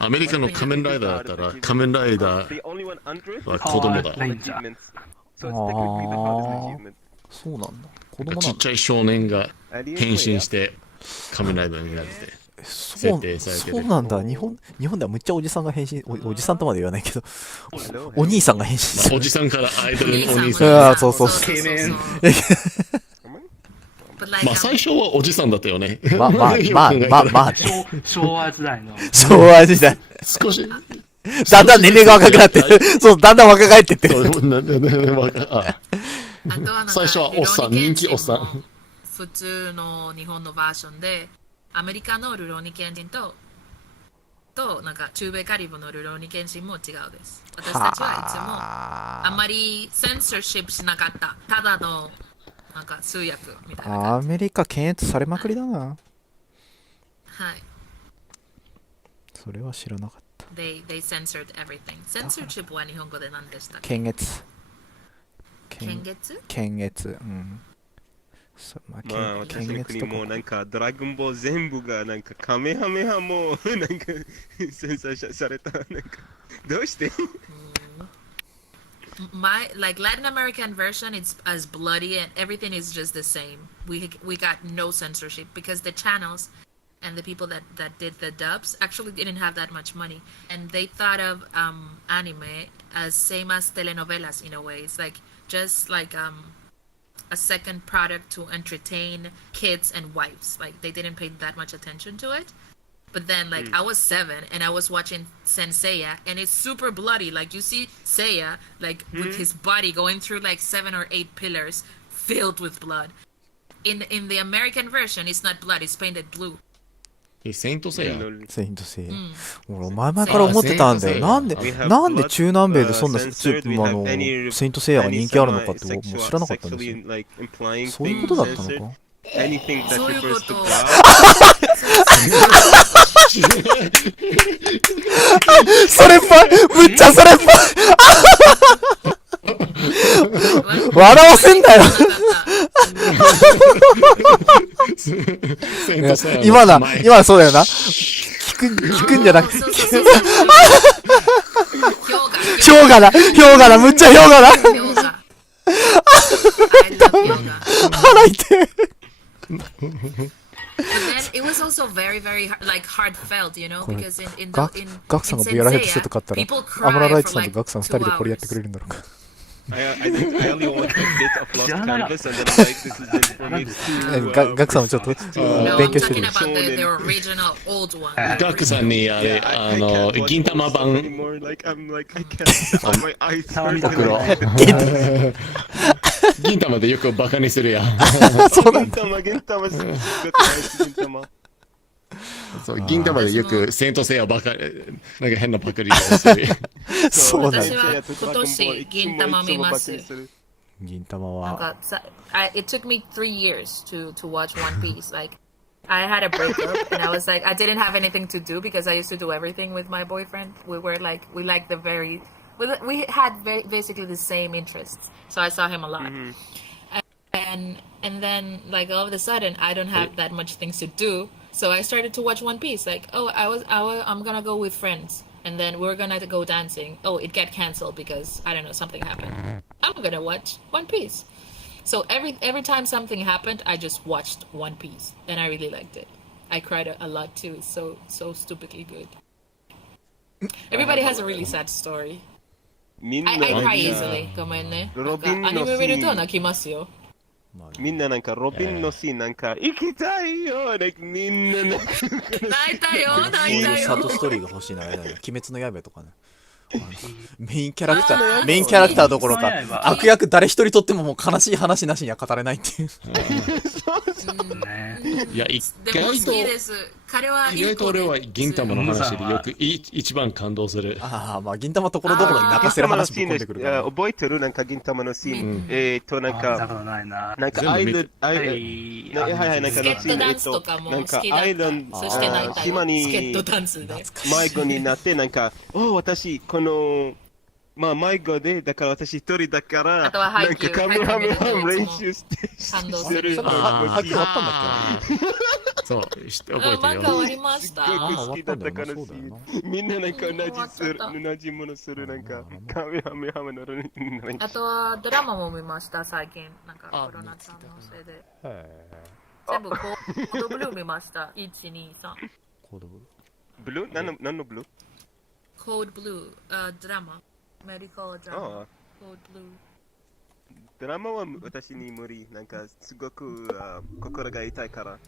アメリカの仮面ライダーだったら仮面ライダーは子供だ。そうなんだ。子供ちっちゃい少年が変身して仮面ライダーになって設定されてる。そうなんだ。日本ではむっちゃおじさんが変身、おじさんとまで言わないけど、お兄さんが変身する。おじさんからアイドルのお兄さん。そう。まあ最初はおじさんだったよね。まあ。昭和時代の。昭和時代。少し。だんだん年齢が若くなって、そう、だんだん若返ってってる。最初はおっさん、人気おっさん。普通の日本のバージョンで、アメリカのルローニケンシンとなんか中米カリブのルローニケンシンも違うです。私たちはいつもあまりセンサーシップしなかった。ただのなんか通訳みたいな。アメリカ検閲されまくりだな。はい。それは知らなかった。They censored everything. Censorship は日本語で何でしたっけ？検閲。検閲。うん。まあ私の国もなんかドラゴンボール全部がなんかカメハメハもなんかセンサーされた。なんかどうしてMy like Latin American version, it's as bloody and everything is just the same. We got no censorship because the channels and the people that did the dubs actually didn't have that much money, and they thought of anime as same as telenovelas in a way. It's like just like a second product to entertain kids and wives. Like they didn't pay that much attention to it. But then, like, I was 7 and I was watching Senseiya, and it's super bloody. Like, you see Seiya, like, with his body going through, like, 7 or 8 pillars filled with blood. In the American version, it's not blood, it's painted blue. セイントセイヤ。セイントセイヤ。俺、前々から思ってたんだよ。なんで中南米でそんな、セイントセイヤが人気あるのかってもう知らなかったんですよ。そういうことだったのか？Anything that refers to blood. それっぽいむっちゃそれっぽい笑わせんなよ今そうだよな聞くんじゃなくて氷河だむっちゃ氷河だ腹痛いBut then it was also very, very like heartfelt, you know, because in ガクさんが VR ヘッドセット買ったらアムラライトさんとガクさん2人でこれやってくれるんだろうかI only want a bit of lost canvas and then I'm like, this is it for me to see. ガクさんもちょっと勉強してる。ガクさんに銀玉版。銀玉でよくバカにするやん。そうなんだ。そう銀玉でよくセイントセイヤバカなんか変なパクリをする。そうなんだ。私は今年銀玉見ます。銀玉は。It took me 3 years to watch One Piece. Like I had a breakup and I was like I didn't have anything to do because I used to do everything with my boyfriend. We liked the very we had basically the same interests. So I saw him a lot. And then like all of a sudden I don't have that much things to do. So I started to watch One Piece. Like, I'm gonna go with friends, and then we're gonna go dancing. Oh, it got canceled because I don't know something happened. I'm gonna watch One Piece. So every time something happened, I just watched One Piece, and I really liked it. I cried a lot too. It's so stupidly good. Everybody has a really sad story. みんな I なん cry か easily. ごめんね。ロビンアニのシメ見るとーン泣きますよ。みんななんかロビンのシーンなんか行きたいよみんな泣く泣いたよそう泣いたよ。いうサブストーリーが欲しいな、あれだよね。鬼滅の刃とかね。メインキャラクターどころか、悪役誰一人とってももう悲しい話なしには語れないっていう。いや、意でも好外と、きです。彼はいい意外と俺は銀玉の話でよくい一番感動する。ああ、まあ銀玉ところどころに泣かせる話ぶっ込んでくるから。覚えてるなんか銀玉のシーン。なんか、なんかアイル、はい、なんかスケットダンスとかも好きだった。そして泣いたよ。島にスケットダンスで。迷子になって、なんか、私、この、まあ迷子で、だから私一人だから、なんかカメハメハ練習してる。はっきり終わったんだっけそう、覚えてるよ。漫画終わりました。すごく好きだったからし、みんななんか同じものする、なんか、カメハメハメの練習。あとはドラマも見ました、最近。なんかコロナ禍のせいで。全部コードブルー見ました。1、2、3。コードブルー何のブルーコードブルー、ドラマ。メディカルドラマ。コードブルー。ドラマは私に無理。なんかすごく心が痛いから。